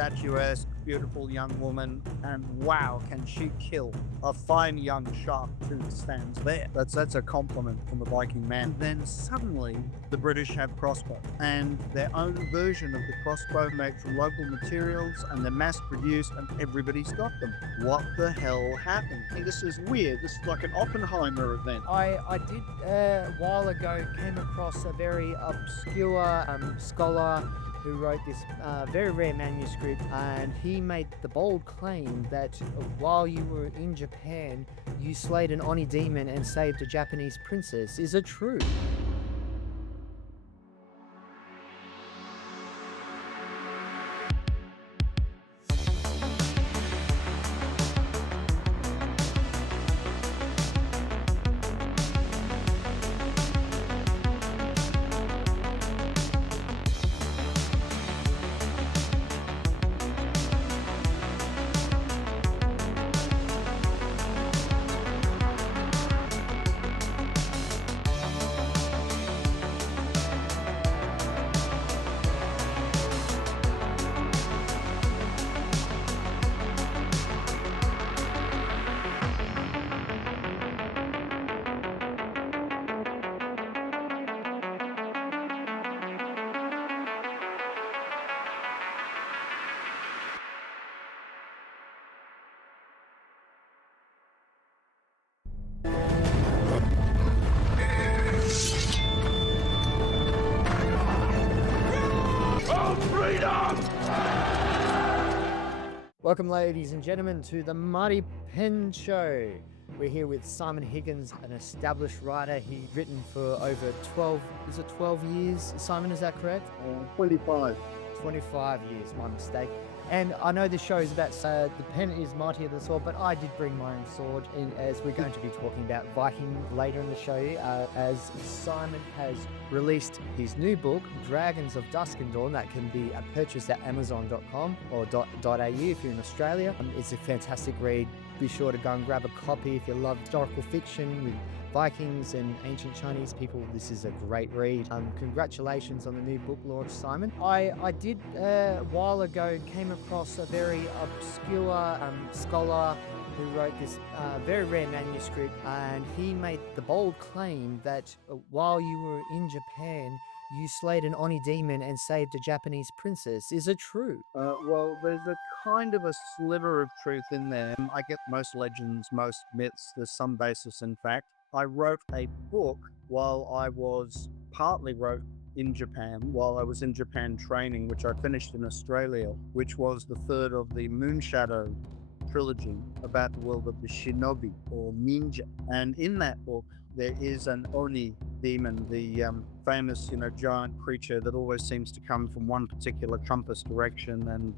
statuesque, beautiful young woman, and wow, can she kill. A fine young shark too stands there. That's a compliment from a Viking man. And then suddenly, the British have crossbow, and their own version of the crossbow made from local materials, and they're mass-produced, and everybody's got them. What the hell happened? Hey, this is weird. This is like an Oppenheimer event. I did a while ago came across a very obscure scholar who wrote this very rare manuscript, and he made the bold claim that while you were in Japan, you slayed an Oni demon and saved a Japanese princess. Is it true? Welcome, ladies and gentlemen, to the Mighty Pen Show. We're here with Simon Higgins, an established writer. He's written for over 12 years? Simon, is that correct? 25. 25 years, my mistake. And I know this show is about the pen is mightier than the sword, but I did bring my own sword in, as we're going to be talking about Viking later in the show, as Simon has released his new book, Dragons of Dusk and Dawn, that can be purchased at amazon.com or .au if you're in Australia. It's a fantastic read. Be sure to go and grab a copy if you love historical fiction with Vikings and ancient Chinese people. This is a great read. Congratulations on the new book launch, Simon. I did a while ago came across a very obscure scholar who wrote this very rare manuscript, and he made the bold claim that while you were in Japan, you slayed an Oni demon and saved a Japanese princess. Is it true? Well, there's a kind of a sliver of truth in there. I get most legends, most myths. There's some basis, in fact. I wrote a book partly wrote in Japan, while I was in Japan training, which I finished in Australia, which was the third of the Moonshadow trilogy about the world of the shinobi or ninja. And in that book, there is an Oni demon, the famous, giant creature that always seems to come from one particular compass direction, and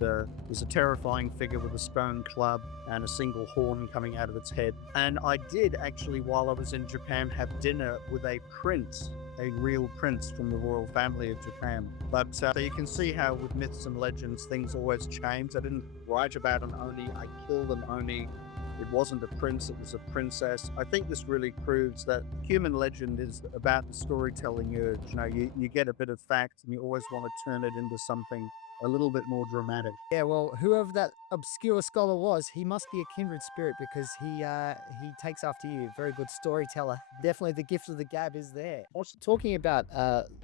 is a terrifying figure with a stone club and a single horn coming out of its head. And I did actually, while I was in Japan, have dinner with a prince, a real prince from the royal family of Japan. But so you can see how with myths and legends, things always change. I didn't write about an Oni, I killed an Oni. It wasn't a prince, it was a princess. I think this really proves that human legend is about the storytelling urge. You get a bit of fact and you always want to turn it into something a little bit more dramatic. Yeah, well, whoever that obscure scholar was, he must be a kindred spirit, because he takes after you. Very good storyteller. Definitely the gift of the gab is there. Also, talking about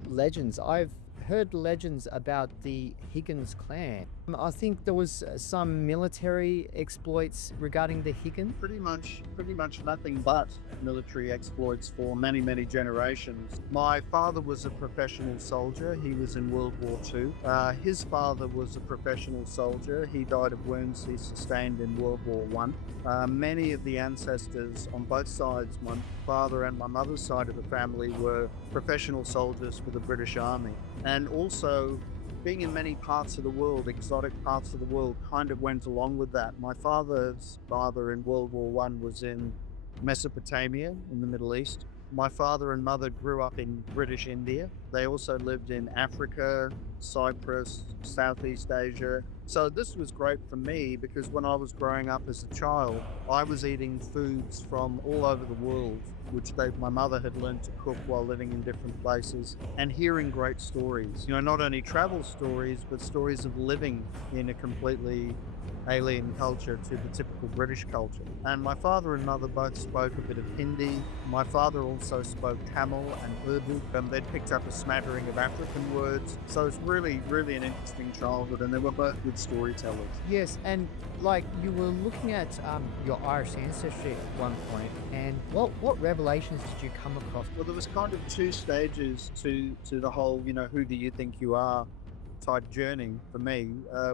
legends, I've heard legends about the Higgins clan. I think there was some military exploits regarding the Higgins. Pretty much nothing but military exploits for many, many generations. My father was a professional soldier. He was in World War II. His father was a professional soldier. He died of wounds he sustained in World War I. Many of the ancestors on both sides, my father and my mother's side of the family, were professional soldiers for the British Army. And also, being in many parts of the world, exotic parts of the world, kind of went along with that. My father's father in World War I was in Mesopotamia in the Middle East. My father and mother grew up in British India. They also lived in Africa, Cyprus, Southeast Asia. So this was great for me because when I was growing up as a child, I was eating foods from all over the world, which my mother had learned to cook while living in different places, and hearing great stories. Not only travel stories, but stories of living in a completely alien culture to the typical British culture. And my father and mother both spoke a bit of Hindi. My father also spoke Tamil and Urdu, and they'd picked up a smattering of African words. So it's really, really an interesting childhood, and they were both good storytellers. Yes, and like you were looking at your Irish ancestry at one point, and what revelations did you come across? Well, there was kind of two stages to the whole, who do you think you are type journey for me.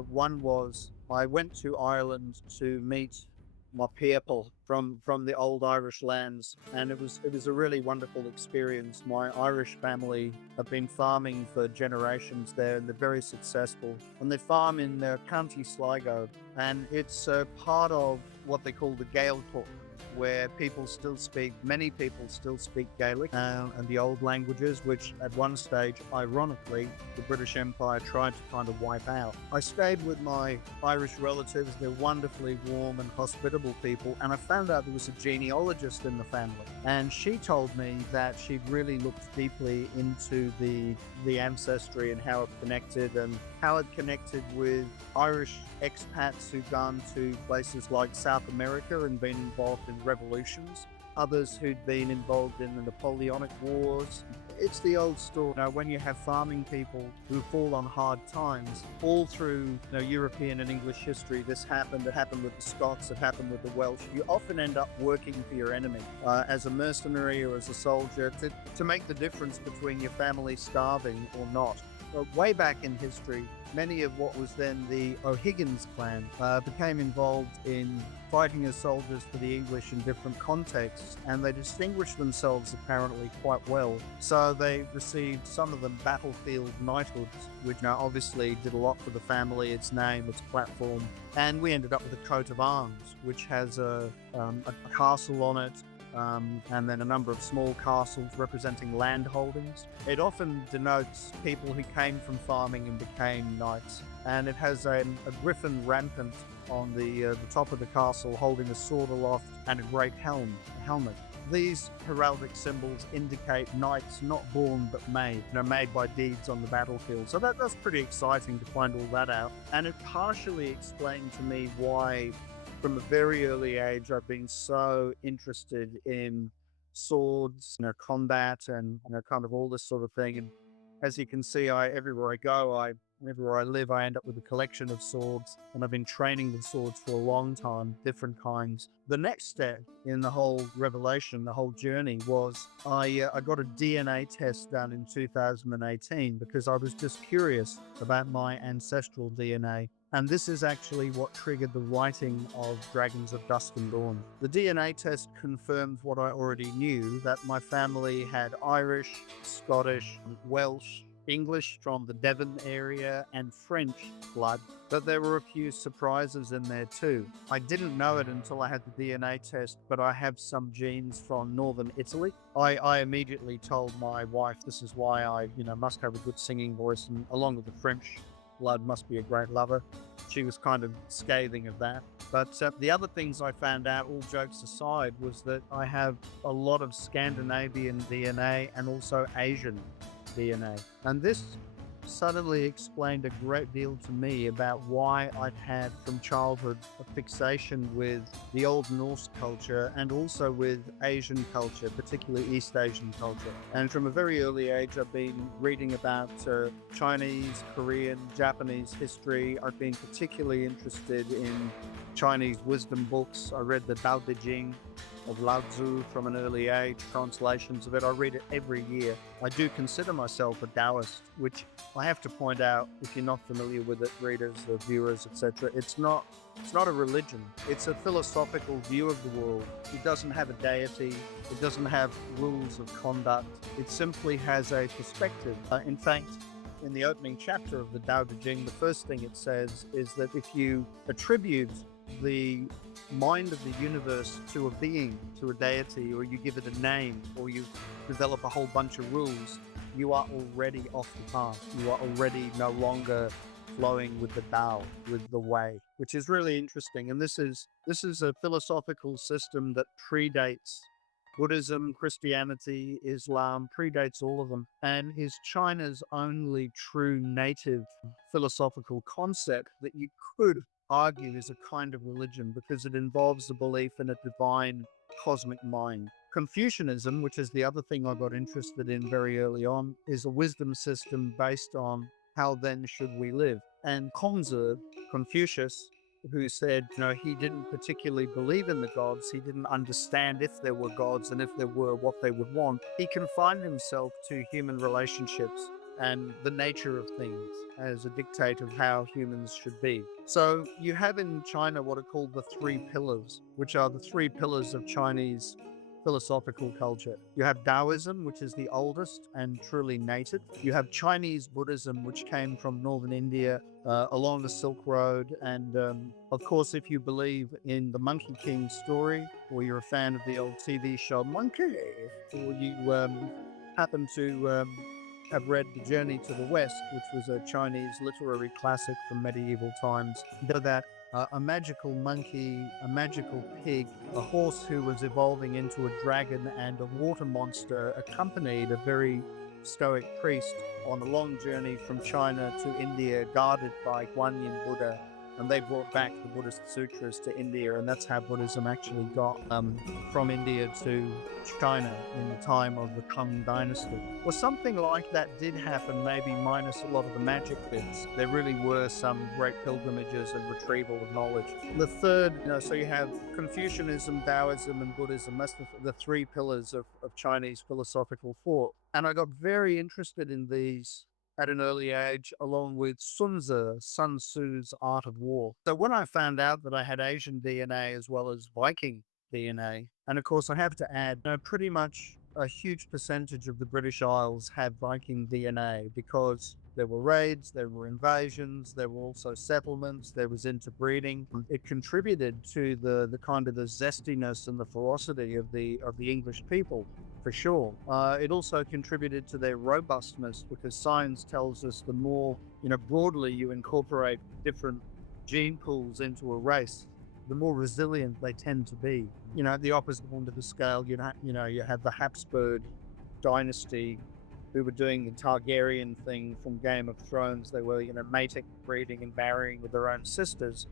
One was I went to Ireland to meet my people from the old Irish lands, and it was a really wonderful experience. My Irish family have been farming for generations there, and they're very successful. And they farm in County Sligo, and it's part of what they call the Gaeltacht, where many people still speak Gaelic and the old languages, which at one stage, ironically, the British Empire tried to kind of wipe out. I stayed with my Irish relatives. They're wonderfully warm and hospitable people, and I found out there was a genealogist in the family, and she told me that she'd really looked deeply into the ancestry and how it connected, and how it connected with Irish expats who'd gone to places like South America and been involved in revolutions, others who'd been involved in the Napoleonic Wars. It's the old story. When you have farming people who fall on hard times, all through European and English history, this happened. It happened with the Scots. It happened with the Welsh. You often end up working for your enemy as a mercenary or as a soldier to make the difference between your family starving or not. Way back in history, many of what was then the Higgins clan became involved in fighting as soldiers for the English in different contexts, and they distinguished themselves apparently quite well. So they received, some of them, battlefield knighthoods, which obviously did a lot for the family, its name, its platform. And we ended up with a coat of arms, which has a castle on it, and then a number of small castles representing land holdings. It often denotes people who came from farming and became knights. And it has a griffin rampant on the top of the castle holding a sword aloft and a great helmet. These heraldic symbols indicate knights not born but made, made by deeds on the battlefield. So that's pretty exciting to find all that out. And it partially explained to me why, from a very early age, I've been so interested in swords, combat, and kind of all this sort of thing. And as you can see, everywhere I live, I end up with a collection of swords, and I've been training with swords for a long time, different kinds. The next step in the whole revelation, the whole journey, was I got a DNA test done in 2018 because I was just curious about my ancestral DNA. And this is actually what triggered the writing of Dragons of Dusk and Dawn. The DNA test confirmed what I already knew, that my family had Irish, Scottish, Welsh, English from the Devon area, and French blood, but there were a few surprises in there too. I didn't know it until I had the DNA test, but I have some genes from northern Italy. I immediately told my wife this is why I must have a good singing voice, and along with the French blood, must be a great lover. She was kind of scathing of that. But the other things I found out, all jokes aside, was that I have a lot of Scandinavian DNA and also Asian DNA. And this suddenly explained a great deal to me about why I'd had from childhood a fixation with the old Norse culture and also with Asian culture, particularly East Asian culture. And from a very early age, I've been reading about Chinese, Korean, Japanese history. I've been particularly interested in Chinese wisdom books. I read the Tao Te Ching of Lao Tzu from an early age, translations of it. I read it every year. I do consider myself a Taoist, which I have to point out, if you're not familiar with it, readers, viewers, etc., it's not a religion. It's a philosophical view of the world. It doesn't have a deity. It doesn't have rules of conduct. It simply has a perspective. In fact, in the opening chapter of the Tao Te Ching, the first thing it says is that if you attribute the mind of the universe to a being, to a deity, or you give it a name, or you develop a whole bunch of rules, you are already off the path. You are already no longer flowing with the Tao, with the way, which is really interesting. And this is a philosophical system that predates Buddhism, Christianity, Islam, predates all of them, and is China's only true native philosophical concept that you could argue is a kind of religion because it involves the belief in a divine cosmic mind. Confucianism, which is the other thing I got interested in very early on, is a wisdom system based on how then should we live. And Kongzi, Confucius, who said, he didn't particularly believe in the gods. He didn't understand if there were gods and if there were, what they would want. He confined himself to human relationships and the nature of things as a dictate of how humans should be. So you have in China what are called the three pillars, which are the three pillars of Chinese philosophical culture. You have Taoism, which is the oldest and truly native. You have Chinese Buddhism, which came from northern India along the Silk Road. And of course, if you believe in the Monkey King story, or you're a fan of the old TV show Monkey, or you happen to have read The Journey to the West, which was a Chinese literary classic from medieval times, know that a magical monkey, a magical pig, a horse who was evolving into a dragon, and a water monster accompanied a very stoic priest on a long journey from China to India, guarded by Guanyin Buddha. And they brought back the Buddhist sutras to India, and that's how Buddhism actually got from India to China in the time of the Kang Dynasty. Well, something like that did happen, maybe minus a lot of the magic bits. There really were some great pilgrimages and retrieval of knowledge. The third, so you have Confucianism, Taoism, and Buddhism. That's the three pillars of Chinese philosophical thought. And I got very interested in these at an early age, along with Sun Tzu's Art of War. So when I found out that I had Asian DNA as well as Viking DNA, and of course I have to add, pretty much a huge percentage of the British Isles have Viking DNA because there were raids, there were invasions, there were also settlements, there was interbreeding. It contributed to the kind of the zestiness and the ferocity of the English people, for sure. It also contributed to their robustness because science tells us the more, broadly you incorporate different gene pools into a race, the more resilient they tend to be. At the opposite end of the scale, you have the Habsburg dynasty who were doing the Targaryen thing from Game of Thrones. They were, mating, breeding, and marrying with their own sisters.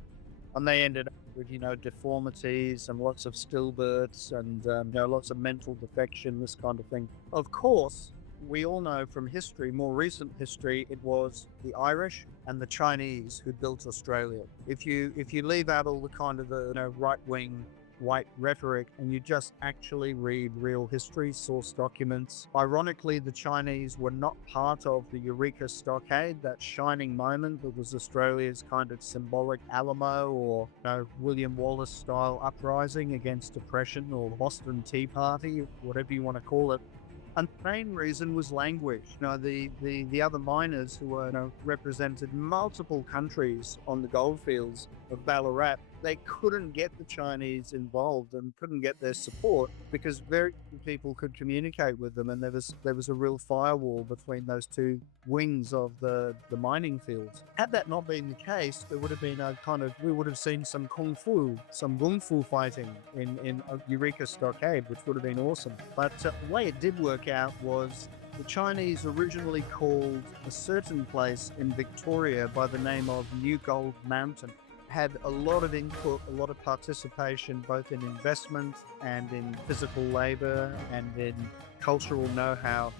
And they ended up with, deformities and lots of stillbirths and, lots of mental defection, this kind of thing. Of course, we all know from history, more recent history, it was the Irish and the Chinese who built Australia. If you leave out all the kind of the right-wing white rhetoric and you just actually read real history, source documents. Ironically, the Chinese were not part of the Eureka Stockade, that shining moment that was Australia's kind of symbolic Alamo or William Wallace style uprising against oppression, or Boston Tea Party, whatever you want to call it. And the main reason was language. The other miners who were represented multiple countries on the goldfields of Ballarat, they couldn't get the Chinese involved and couldn't get their support because very few people could communicate with them, and there was a real firewall between those two wings of the mining fields. Had that not been the case, there would have been we would have seen some kung fu fighting in Eureka Stockade, which would have been awesome. But the way it did work out was the Chinese originally called a certain place in Victoria by the name of New Gold Mountain. Had a lot of input, a lot of participation, both in investment and in physical labor and in cultural know-how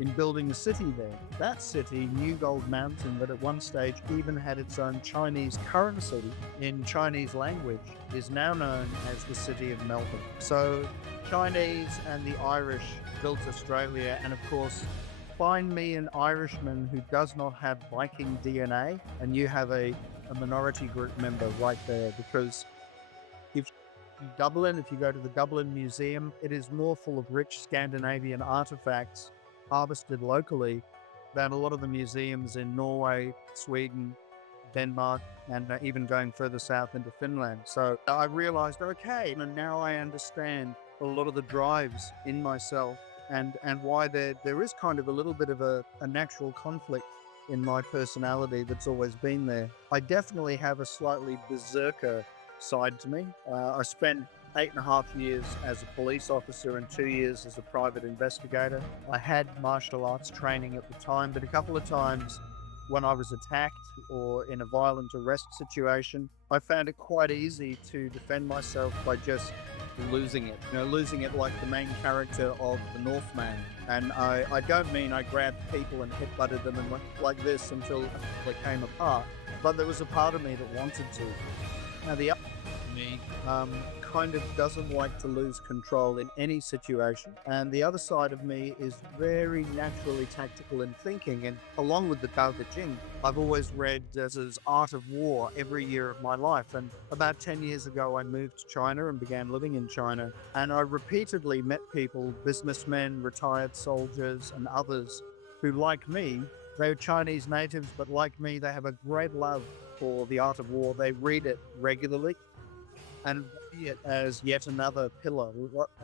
in building a city there. That city, New Gold Mountain, that at one stage even had its own Chinese currency in Chinese language, is now known as the city of Melbourne. So Chinese and the Irish built Australia, and of course, find me an Irishman who does not have Viking DNA, and you have a minority group member right there, because if you go to the Dublin Museum, it is more full of rich Scandinavian artifacts harvested locally than a lot of the museums in Norway, Sweden, Denmark, and even going further south into Finland. So I realized, okay, and now I understand a lot of the drives in myself and why there is kind of a little bit of a natural conflict in my personality that's always been there. I definitely have a slightly berserker side to me. I spent 8.5 years as a police officer and 2 years as a private investigator. I had martial arts training at the time, but a couple of times when I was attacked or in a violent arrest situation, I found it quite easy to defend myself by just losing it. Losing it like the main character of The Northman. And I don't mean I grabbed people and headbutted them and went like this until they came apart, but there was a part of me that wanted to. Now the other me kind of doesn't like to lose control in any situation, and the other side of me is very naturally tactical in thinking, and along with the Tao Te Ching, I've always read Zhu's Art of War every year of my life. And about 10 years ago I moved to China and began living in China, and I repeatedly met people, businessmen, retired soldiers and others who, like me, they're Chinese natives, but like me they have a great love for the Art of War. They read it regularly and see it as yet another pillar,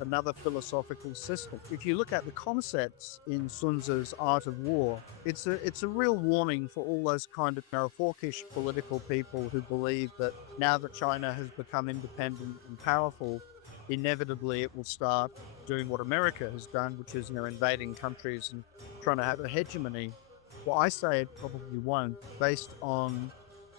another philosophical system. If you look at the concepts in Sun Tzu's Art of War, it's a real warning for all those kind of hawkish political people who believe that now that China has become independent and powerful, inevitably it will start doing what America has done, which is invading countries and trying to have a hegemony. Well, I say it probably won't, based on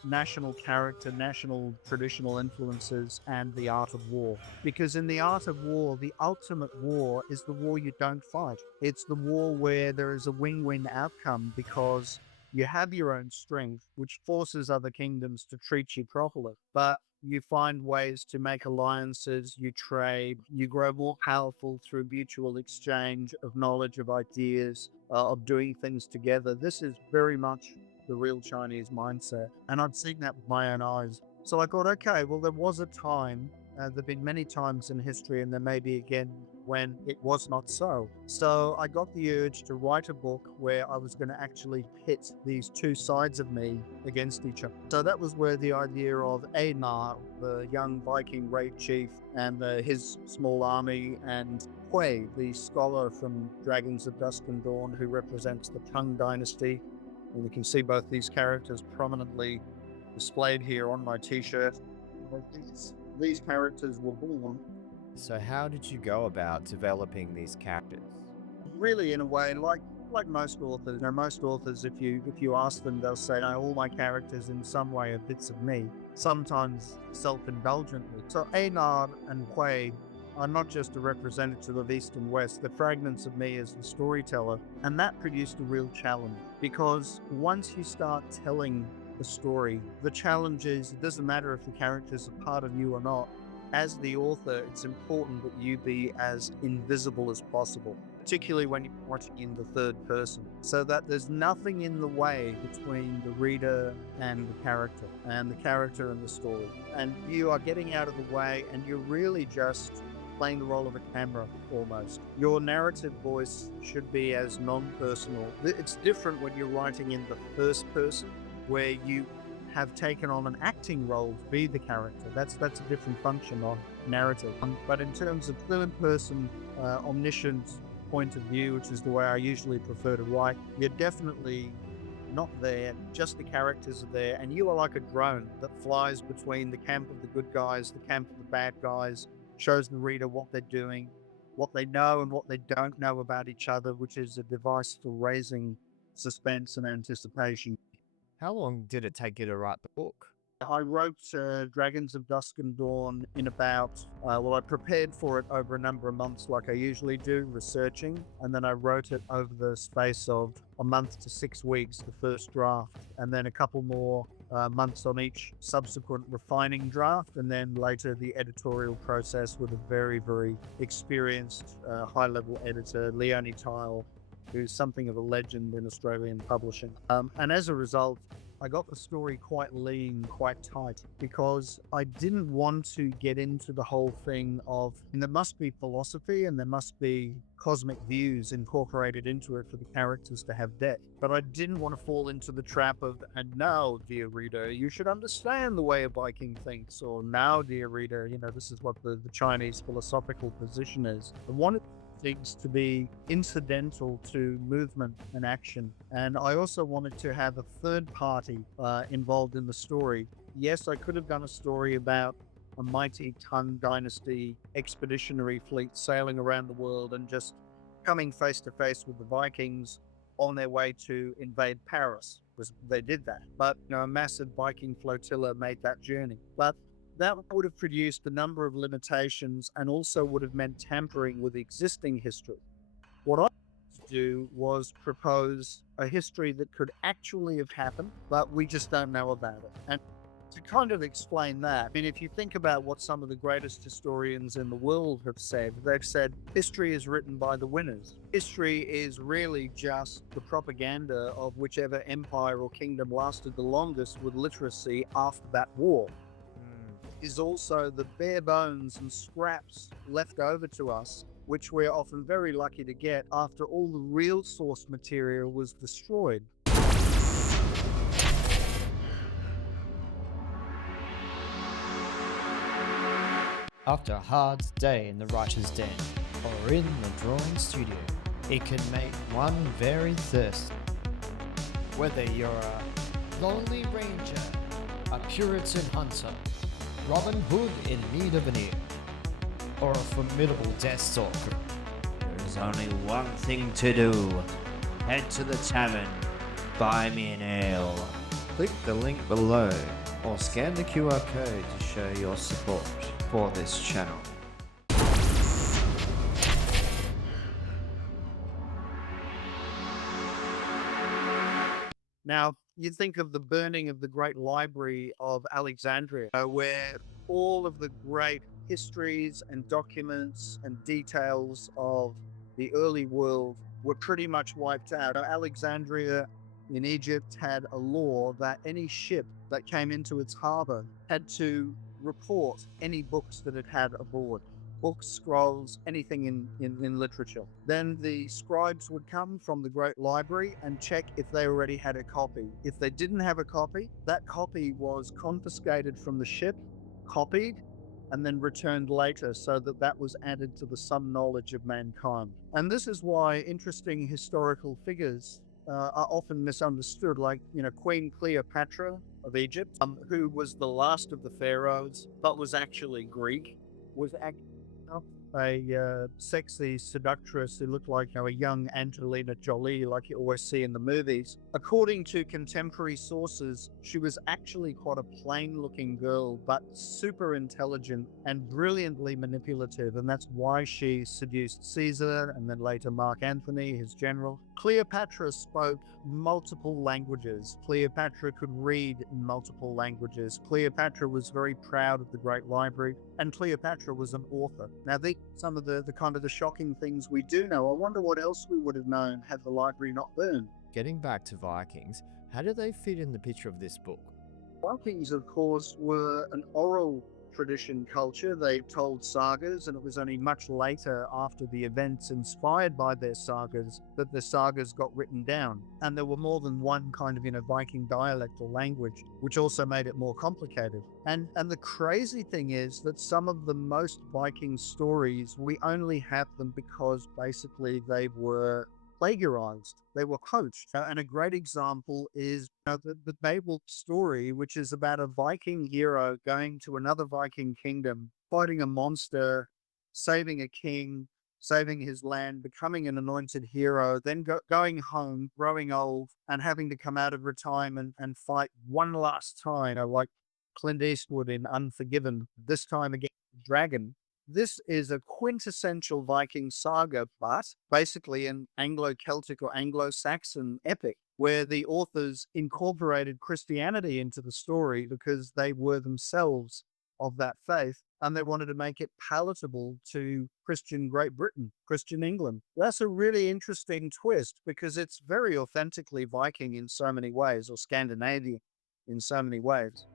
national character, national traditional influences, and the art of war. Because in the art of war, the ultimate war is the war you don't fight. It's the war where there is a win-win outcome because you have your own strength, which forces other kingdoms to treat you properly. But you find ways to make alliances, you trade, you grow more powerful through mutual exchange of knowledge, of ideas, of doing things together. This is very much the real Chinese mindset. And I've seen that with my own eyes. So I thought, okay, well, there was a time, there've been many times in history, and there may be again when it was not so. So I got the urge to write a book where I was going to actually pit these two sides of me against each other. So that was where the idea of Einar, the young Viking raid chief, and his small army, and Hui, the scholar from Dragons of Dusk and Dawn, who represents the Tang dynasty. And you can see both these characters prominently displayed here on my t-shirt. These characters were born. So how did you go about developing these characters? Really, in a way, like most authors. Most authors, if you ask them, they'll say, "No, all my characters in some way are bits of me." Sometimes self-indulgently. So Einar and Hui are not just a representative of East and West, they're fragments of me as the storyteller. And that produced a real challenge, because once you start telling the story, the challenge is it doesn't matter if the characters are part of you or not. As the author, it's important that you be as invisible as possible, particularly when you're watching in the third person, so that there's nothing in the way between the reader and the character and the story. And you are getting out of the way, and you're really just playing the role of a camera almost. Your narrative voice should be as non-personal. It's different when you're writing in the first person, where you have taken on an acting role to be the character. That's a different function of narrative. But in terms of third person, omniscient point of view, which is the way I usually prefer to write, you're definitely not there, just the characters are there, and you are like a drone that flies between the camp of the good guys, the camp of the bad guys, shows the reader what they're doing, what they know and what they don't know about each other, which is a device for raising suspense and anticipation. How long did it take you to write the book? I wrote Dragons of Dusk and Dawn in about, I prepared for it over a number of months like I usually do, researching, and then I wrote it over the space of a month to 6 weeks, the first draft, and then a couple more months on each subsequent refining draft, and then later the editorial process with a very, very experienced high-level editor, Leonie Tile, who's something of a legend in Australian publishing. And as a result, I got the story quite lean, quite tight, because I didn't want to get into the whole thing of, and there must be philosophy and there must be cosmic views incorporated into it for the characters to have depth. But I didn't want to fall into the trap of, and now, dear reader, you should understand the way a Viking thinks, or now, dear reader, this is what the Chinese philosophical position is. I wanted things to be incidental to movement and action. And I also wanted to have a third party involved in the story. Yes, I could have done a story about a mighty Tang Dynasty expeditionary fleet sailing around the world and just coming face to face with the Vikings on their way to invade Paris, because they did that. But a massive Viking flotilla made that journey. But that would have produced a number of limitations and also would have meant tampering with existing history. What I wanted to do was propose a history that could actually have happened, but we just don't know about it. And to kind of explain that, if you think about what some of the greatest historians in the world have said, they've said history is written by the winners. History is really just the propaganda of whichever empire or kingdom lasted the longest with literacy after that war. Is also the bare bones and scraps left over to us, which we're often very lucky to get after all the real source material was destroyed. After a hard day in the writer's den or in the drawing studio, it can make one very thirsty. Whether you're a lonely ranger, a Puritan hunter, Robin Hood in need of an ear, or a formidable deathstalker, There is only one thing to do. Head to the tavern, buy me an ale. Click the link below or scan the QR code to show your support for this channel. Now, you think of the burning of the great library of Alexandria, where all of the great histories and documents and details of the early world were pretty much wiped out. Alexandria in Egypt had a law that any ship that came into its harbor had to report any books that it had aboard. Books, scrolls, anything in literature. Then the scribes would come from the great library and check if they already had a copy. If they didn't have a copy, that copy was confiscated from the ship, copied, and then returned later so that that was added to the some knowledge of mankind. And this is why interesting historical figures are often misunderstood, like, Queen Cleopatra of Egypt, who was the last of the pharaohs, but was actually Greek, was actually a sexy seductress who looked like a young Angelina Jolie, like you always see in the movies. According to contemporary sources, she was actually quite a plain-looking girl, but super intelligent and brilliantly manipulative, and that's why she seduced Caesar and then later Mark Antony, his general. Cleopatra spoke multiple languages. Cleopatra could read in multiple languages. Cleopatra was very proud of the Great Library, and Cleopatra was an author. Now, some of the kind of the shocking things we do know. I wonder what else we would have known had the library not burned. Getting back to Vikings, how do they fit in the picture of this book? Vikings, of course, were an oral tradition culture. They told sagas, and it was only much later, after the events inspired by their sagas, that the sagas got written down. And there were more than one kind of Viking dialect or language, which also made it more complicated. And the crazy thing is that some of the most Viking stories, we only have them because basically they were plagiarized. They were poached. And a great example is the Beowulf story, which is about a Viking hero going to another Viking kingdom, fighting a monster, saving a king, saving his land, becoming an anointed hero, then going home, growing old, and having to come out of retirement and fight one last time, like Clint Eastwood in Unforgiven, this time against the dragon. This is a quintessential Viking saga, but basically an Anglo-Celtic or Anglo-Saxon epic, where the authors incorporated Christianity into the story because they were themselves of that faith, and they wanted to make it palatable to Christian Great Britain, Christian England. That's a really interesting twist because it's very authentically Viking in so many ways, or Scandinavian. in so many ways.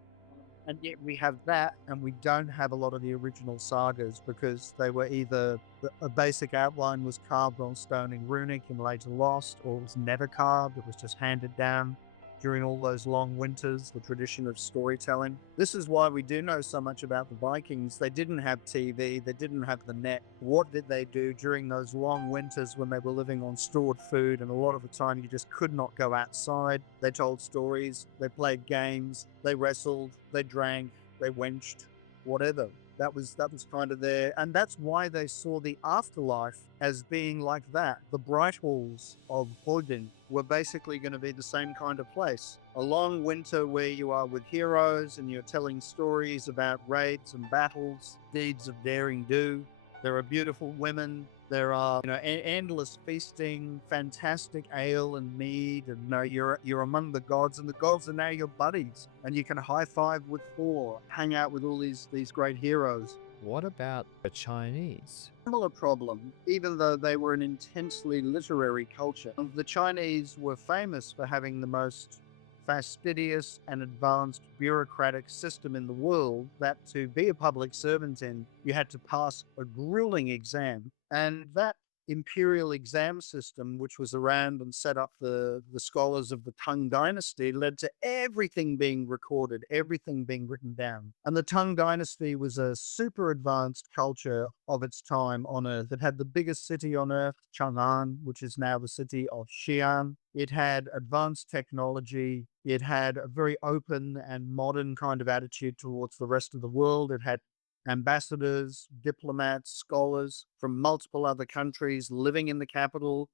And yet we have that, and we don't have a lot of the original sagas because they were either a basic outline was carved on stone in runic and later lost, or it was never carved, it was just handed down during all those long winters, the tradition of storytelling. This is why we do know so much about the Vikings. They didn't have TV, they didn't have the net. What did they do during those long winters when they were living on stored food, and a lot of the time you just could not go outside? They told stories, they played games, they wrestled, they drank, they wenched, whatever. That was kind of there, and that's why they saw the afterlife as being like that. The bright halls of Odin were basically going to be the same kind of place. A long winter where you are with heroes and you're telling stories about raids and battles, deeds of daring do. There are beautiful women. There are, endless feasting, fantastic ale and mead, and you're among the gods, and the gods are now your buddies, and you can high five with Thor, hang out with all these great heroes. What about the Chinese? Similar problem, even though they were an intensely literary culture. The Chinese were famous for having the most fastidious and advanced bureaucratic system in the world, that to be a public servant in, you had to pass a grueling exam. And that imperial exam system, which was around and set up the scholars of the Tang Dynasty, led to everything being recorded, everything being written down. And the Tang Dynasty was a super advanced culture of its time on Earth. It had the biggest city on Earth, Chang'an, which is now the city of Xi'an. It had advanced technology. It had a very open and modern kind of attitude towards the rest of the world. It had ambassadors, diplomats, scholars from multiple other countries living in the capital,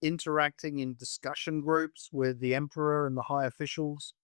interacting in discussion groups with the emperor and the high officials.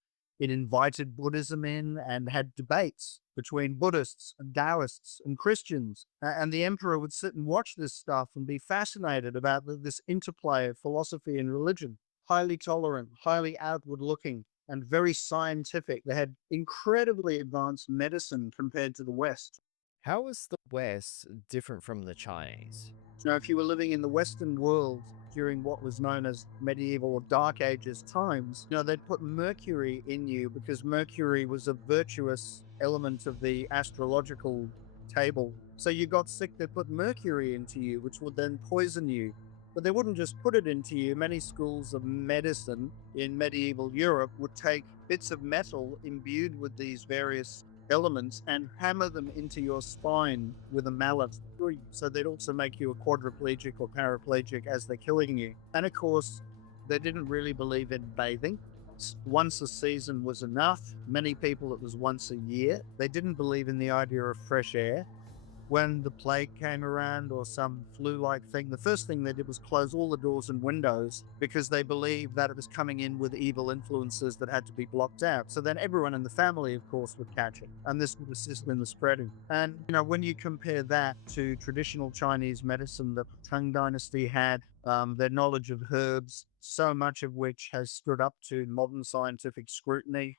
It invited Buddhism in and had debates between Buddhists and Taoists and Christians. And the emperor would sit and watch this stuff and be fascinated about this interplay of philosophy and religion. Highly tolerant, highly outward looking, and very scientific. They had incredibly advanced medicine compared to the West. How is the West different from the Chinese? Now, if you were living in the Western world during what was known as medieval or Dark Ages times, they'd put mercury in you because mercury was a virtuous element of the astrological table. So you got sick, they'd put mercury into you, which would then poison you. But they wouldn't just put it into you. Many schools of medicine in medieval Europe would take bits of metal imbued with these various elements and hammer them into your spine with a mallet. So they'd also make you a quadriplegic or paraplegic as they're killing you. And of course, they didn't really believe in bathing. Once a season was enough. Many people, it was once a year. They didn't believe in the idea of fresh air. When the plague came around or some flu-like thing, the first thing they did was close all the doors and windows because they believed that it was coming in with evil influences that had to be blocked out. So then everyone in the family, of course, would catch it, and this would assist in the spreading. And, when you compare that to traditional Chinese medicine that the Tang Dynasty had, their knowledge of herbs, so much of which has stood up to modern scientific scrutiny,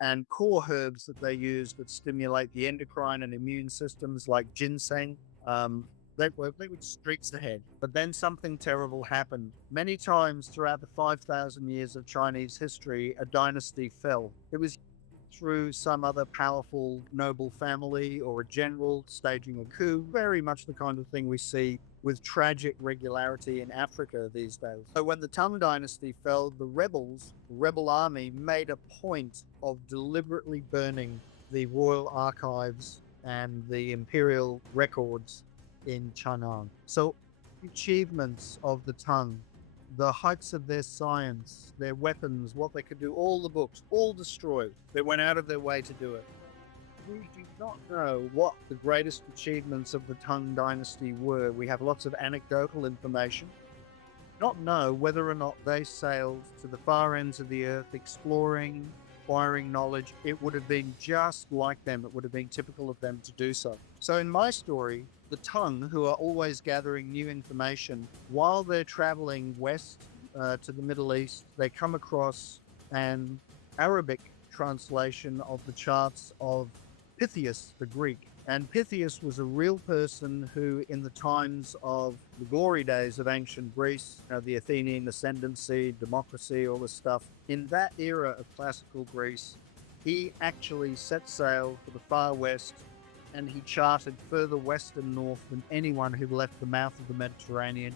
and core herbs that they use that stimulate the endocrine and immune systems like ginseng, they were streets ahead. But then something terrible happened. Many times throughout the 5,000 years of Chinese history, a dynasty fell. It was through some other powerful noble family or a general staging a coup, very much the kind of thing we see with tragic regularity in Africa these days. So when the Tang Dynasty fell, the rebel army made a point of deliberately burning the royal archives and the imperial records in Chang'an. So achievements of the Tang, the heights of their science, their weapons, what they could do, all the books, all destroyed. They went out of their way to do it. We do not know what the greatest achievements of the Tang Dynasty were. We have lots of anecdotal information. Not know whether or not they sailed to the far ends of the earth exploring, acquiring knowledge. It would have been just like them. It would have been typical of them to do so. So in my story, the Tang, who are always gathering new information, while they're traveling west to the Middle East, they come across an Arabic translation of the charts of Pythias the Greek. And Pythias was a real person who, in the times of the glory days of ancient Greece, the Athenian ascendancy, democracy, all this stuff, in that era of classical Greece, he actually set sail for the far west, and he charted further west and north than anyone who left the mouth of the Mediterranean.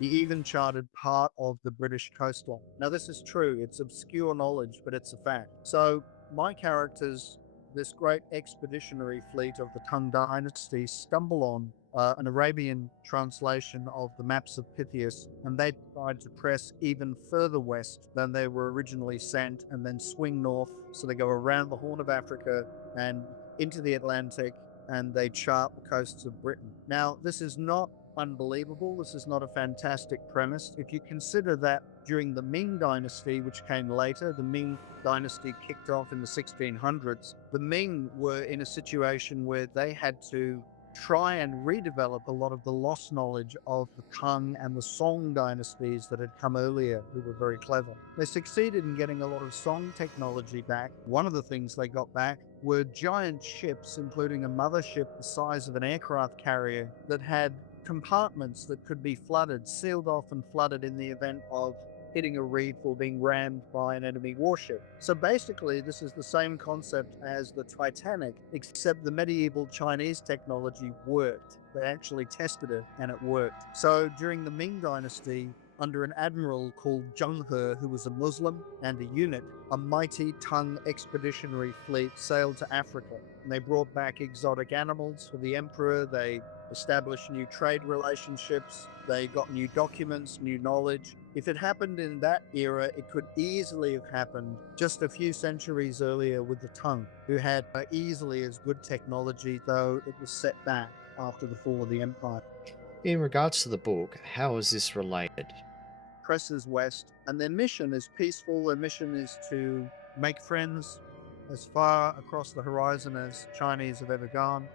He even charted part of the British coastline. Now, this is true. It's obscure knowledge, but it's a fact. So my characters, this great expeditionary fleet of the Tang dynasty, stumble on an Arabian translation of the maps of Pythias, and they decide to press even further west than they were originally sent, and then swing north. So they go around the Horn of Africa and into the Atlantic, and they chart the coasts of Britain. Now, this is not unbelievable. This is not a fantastic premise. If you consider that during the Ming dynasty, which came later, the Ming dynasty kicked off in the 1600s, the Ming were in a situation where they had to try and redevelop a lot of the lost knowledge of the Tang and the Song dynasties that had come earlier, who were very clever. They succeeded in getting a lot of Song technology back. One of the things they got back were giant ships, including a mothership the size of an aircraft carrier that had compartments that could be flooded, sealed off and flooded in the event of hitting a reef or being rammed by an enemy warship. So basically, this is the same concept as the Titanic, except the medieval Chinese technology worked. They actually tested it and it worked. So during the Ming dynasty, under an admiral called Zheng He, who was a Muslim and a unit, a mighty Tang expeditionary fleet sailed to Africa. And they brought back exotic animals for the emperor. They established new trade relationships. They got new documents, new knowledge. If it happened in that era, it could easily have happened just a few centuries earlier with the Tang, who had easily as good technology, though it was set back after the fall of the empire. In regards to the book, how is this related? Presses west, and their mission is peaceful. Their mission is to make friends as far across the horizon as Chinese have ever gone,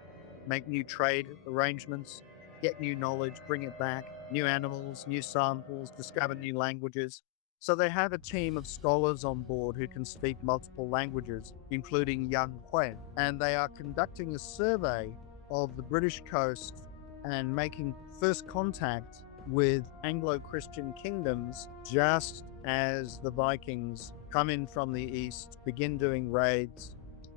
make new trade arrangements, get new knowledge, bring it back, new animals, new samples, discover new languages. So they have a team of scholars on board who can speak multiple languages, including Yang Hui, and they are conducting a survey of the British coast and making first contact with Anglo-Christian kingdoms just as the Vikings come in from the east, begin doing raids,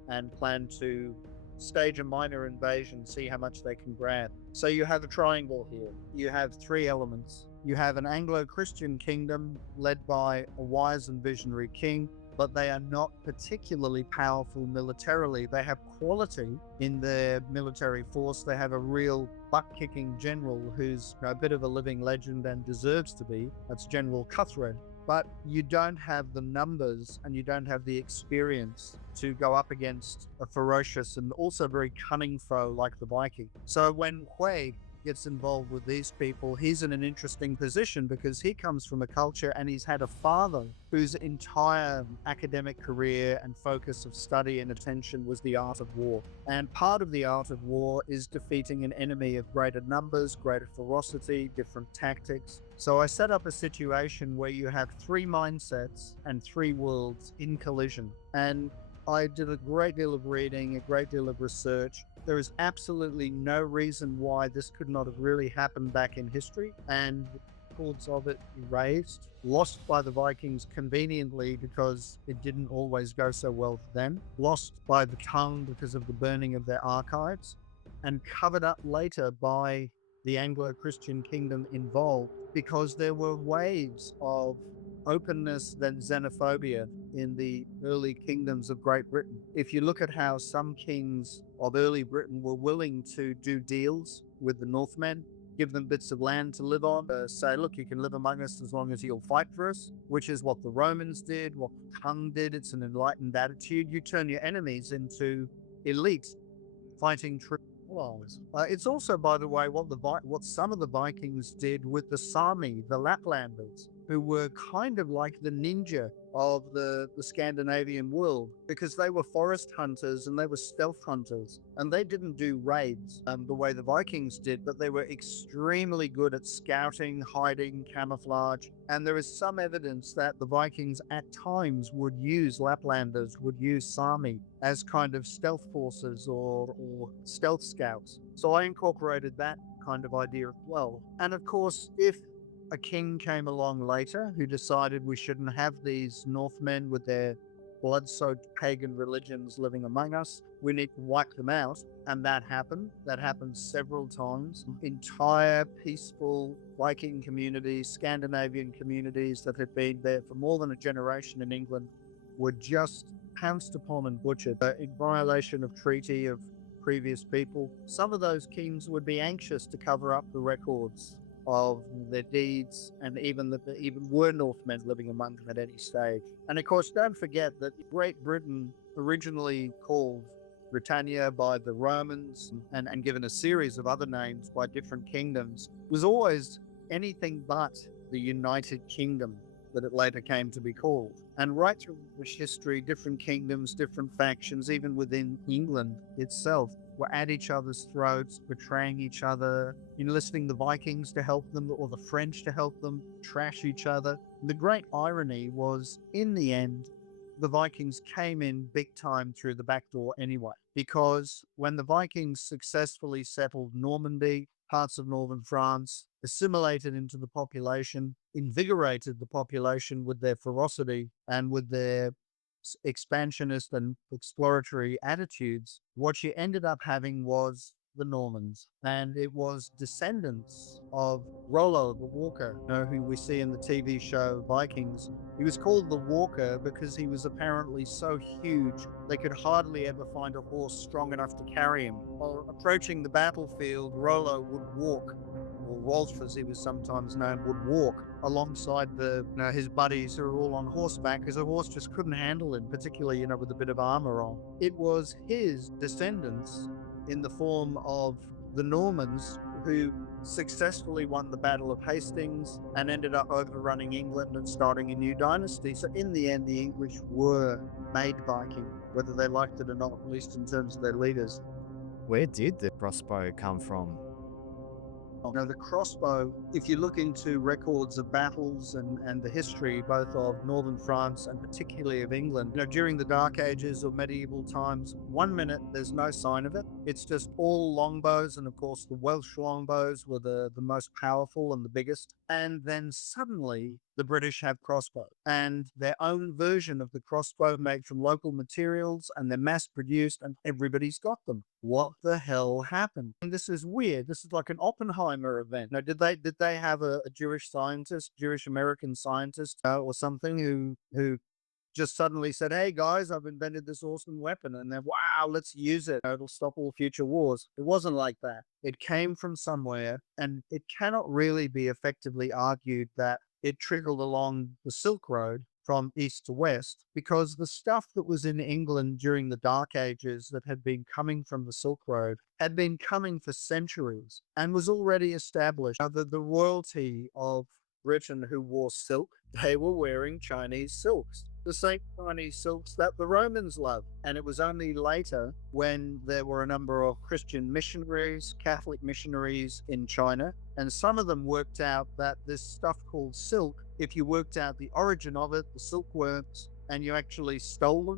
and plan to stage a minor invasion, see how much they can grab. So you have a triangle here. You have three elements. You have an Anglo-Christian kingdom led by a wise and visionary king, but they are not particularly powerful militarily. They have quality in their military force. They have a real butt-kicking general who's a bit of a living legend and deserves to be. That's General Cuthred. But you don't have the numbers and you don't have the experience to go up against a ferocious and also very cunning foe like the Viking. So when Hui gets involved with these people, he's in an interesting position because he comes from a culture and he's had a father whose entire academic career and focus of study and attention was the art of war. And part of the art of war is defeating an enemy of greater numbers, greater ferocity, different tactics. So I set up a situation where you have three mindsets and three worlds in collision. And I did a great deal of reading, a great deal of research. There is absolutely no reason why this could not have really happened back in history, and records of it erased, lost by the Vikings conveniently because it didn't always go so well for them, lost by the Tang because of the burning of their archives, and covered up later by the Anglo-Christian kingdom involved because there were waves of openness than xenophobia in the early kingdoms of Great Britain. If you look at how some kings of early Britain were willing to do deals with the Northmen, give them bits of land to live on, say, look, you can live among us as long as you'll fight for us, which is what the Romans did, what the Tang did. It's an enlightened attitude. You turn your enemies into elite fighting true allies. It's also, by the way, what some of the Vikings did with the Sami, the Laplanders. who were kind of like the ninja of the Scandinavian world, because they were forest hunters and they were stealth hunters, and they didn't do raids the way the Vikings did, but they were extremely good at scouting, hiding, camouflage. And there is some evidence that the Vikings at times would use Laplanders, would use Sami as kind of stealth forces or stealth scouts. So I incorporated that kind of idea as well. And of course, if a king came along later who decided we shouldn't have these Northmen with their blood-soaked pagan religions living among us, we need to wipe them out. And that happened. That happened several times. Entire peaceful Viking communities, Scandinavian communities that had been there for more than a generation in England were just pounced upon and butchered in violation of treaty of previous people. Some of those kings would be anxious to cover up the records of their deeds, and even that there even were Northmen living among them at any stage. And of course, don't forget that Great Britain, originally called Britannia by the Romans and given a series of other names by different kingdoms, was always anything but the United Kingdom that it later came to be called. And right through English history, different kingdoms, different factions, even within England itself, were at each other's throats, betraying each other, enlisting the Vikings to help them or the French to help them, trash each other. The great irony was, in the end, the Vikings came in big time through the back door anyway, because when the Vikings successfully settled Normandy, parts of northern France, assimilated into the population, invigorated the population with their ferocity and with their expansionist and exploratory attitudes, what you ended up having was the Normans. And it was descendants of Rollo the Walker, who we see in the TV show Vikings. He was called the Walker because he was apparently so huge they could hardly ever find a horse strong enough to carry him. While approaching the battlefield, Rollo would walk, or Rolf as he was sometimes known, would walk alongside his buddies who were all on horseback, because a horse just couldn't handle him, particularly with a bit of armor on. It was his descendants in the form of the Normans who successfully won the Battle of Hastings and ended up overrunning England and starting a new dynasty. So in the end, the English were made Viking, whether they liked it or not, at least in terms of their leaders. Where did the crossbow come from? The crossbow, if you look into records of battles and the history both of northern France and particularly of England, during the Dark Ages or medieval times, 1 minute there's no sign of it. It's just all longbows, and of course the Welsh longbows were the most powerful and the biggest. And then suddenly the British have crossbow and their own version of the crossbow made from local materials, and they're mass produced and everybody's got them. What the hell happened? And this is weird. This is like an Oppenheimer event. Did they have a Jewish scientist, Jewish American scientist or something who just suddenly said, "Hey guys, I've invented this awesome weapon," and then, wow, let's use it. It'll stop all future wars. It wasn't like that. It came from somewhere, and it cannot really be effectively argued that it trickled along the Silk Road from east to west, because the stuff that was in England during the Dark Ages that had been coming from the Silk Road had been coming for centuries and was already established. The royalty of Britain who wore silk, they were wearing Chinese silks, the same Chinese silks that the Romans loved. And it was only later, when there were a number of Christian missionaries, Catholic missionaries in China, and some of them worked out that this stuff called silk, if you worked out the origin of it, the silkworms, and you actually stole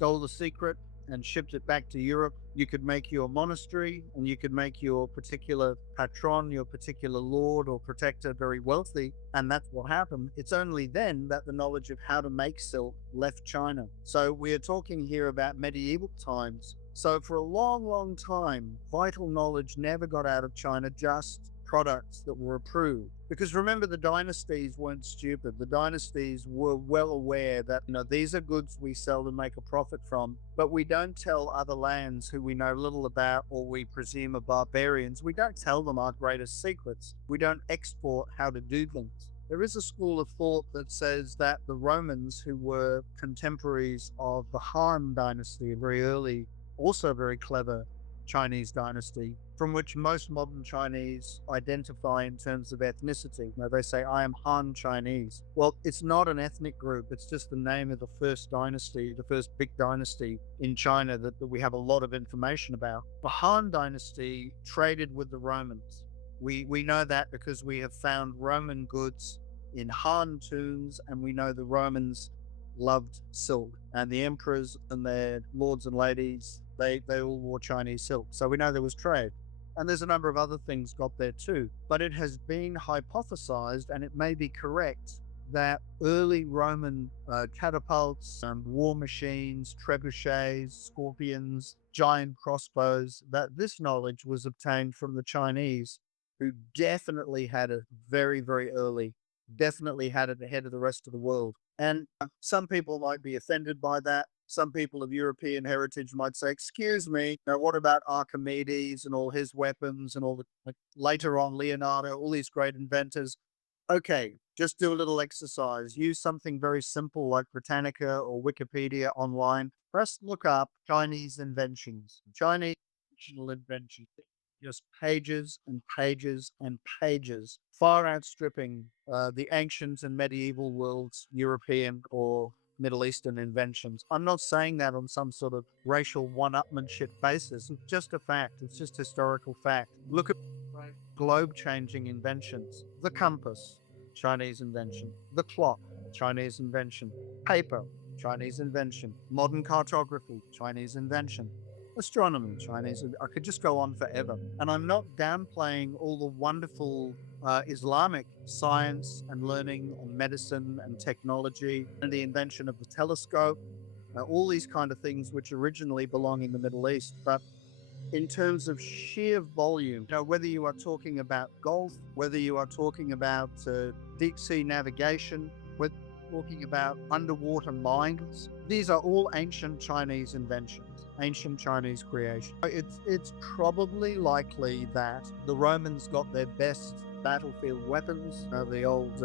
the secret and shipped it back to Europe, you could make your monastery and you could make your particular patron, your particular lord or protector very wealthy. And that's what happened. It's only then that the knowledge of how to make silk left China. So we are talking here about medieval times. So for a long, long time, vital knowledge never got out of China, just products that were approved. Because remember, the dynasties weren't stupid. The dynasties were well aware that, these are goods we sell to make a profit from, but we don't tell other lands who we know little about or we presume are barbarians, we don't tell them our greatest secrets. We don't export how to do things. There is a school of thought that says that the Romans, who were contemporaries of the Han dynasty, very early, also very clever, Chinese dynasty, from which most modern Chinese identify in terms of ethnicity. Now, they say, I am Han Chinese. Well, it's not an ethnic group. It's just the name of the first dynasty, the first big dynasty in China that we have a lot of information about. The Han dynasty traded with the Romans. We know that because we have found Roman goods in Han tombs, and we know the Romans loved silk, and the emperors and their lords and ladies, they all wore Chinese silk. So we know there was trade. And there's a number of other things got there too. But it has been hypothesized, and it may be correct, that early Roman catapults, war machines, trebuchets, scorpions, giant crossbows, that this knowledge was obtained from the Chinese, who definitely had it very, very early, definitely had it ahead of the rest of the world. And some people might be offended by that. Some people of European heritage might say, excuse me, now what about Archimedes and all his weapons and all the, later on, Leonardo, all these great inventors? Okay, just do a little exercise. Use something very simple like Britannica or Wikipedia online. Press look up Chinese inventions, Chinese fictional inventions. Just pages and pages and pages, far outstripping the ancient and medieval world's European or Middle Eastern inventions. I'm not saying that on some sort of racial one-upmanship basis. It's just a fact. It's just historical fact. Look at globe-changing inventions. The compass, Chinese invention. The clock, Chinese invention. Paper, Chinese invention. Modern cartography, Chinese invention. Astronomy, Chinese. I could just go on forever. And I'm not downplaying all the wonderful Islamic science and learning and medicine and technology and the invention of the telescope, all these kind of things which originally belong in the Middle East. But in terms of sheer volume, whether you are talking about golf, whether you are talking about deep sea navigation, whether you're talking about underwater mines, these are all ancient Chinese inventions, ancient Chinese creation. It's probably likely that the Romans got their best battlefield weapons, the old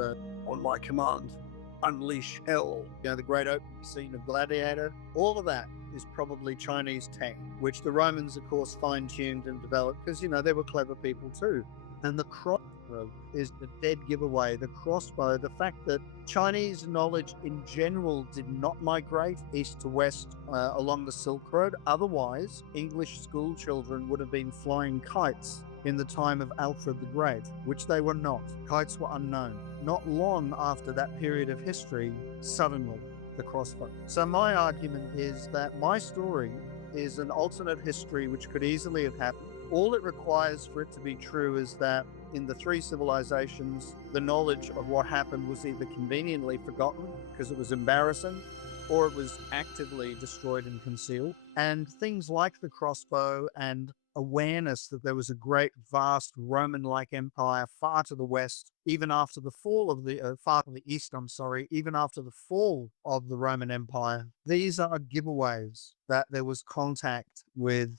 on my command, unleash hell, the great opening scene of Gladiator, all of that is probably Chinese tech, which the Romans, of course, fine-tuned and developed because, they were clever people too. And the crossbow is the dead giveaway. The crossbow, the fact that Chinese knowledge in general did not migrate east to west along the Silk Road. Otherwise, English school children would have been flying kites in the time of Alfred the Great, which they were not. Kites were unknown. Not long after that period of history, suddenly, the crossbow. So my argument is that my story is an alternate history which could easily have happened. All it requires for it to be true is that in the three civilizations, the knowledge of what happened was either conveniently forgotten because it was embarrassing, or it was actively destroyed and concealed. And things like the crossbow and awareness that there was a great, vast Roman-like empire far to the west, even after the fall of the far to the east, even after the fall of the Roman Empire. These are giveaways that there was contact with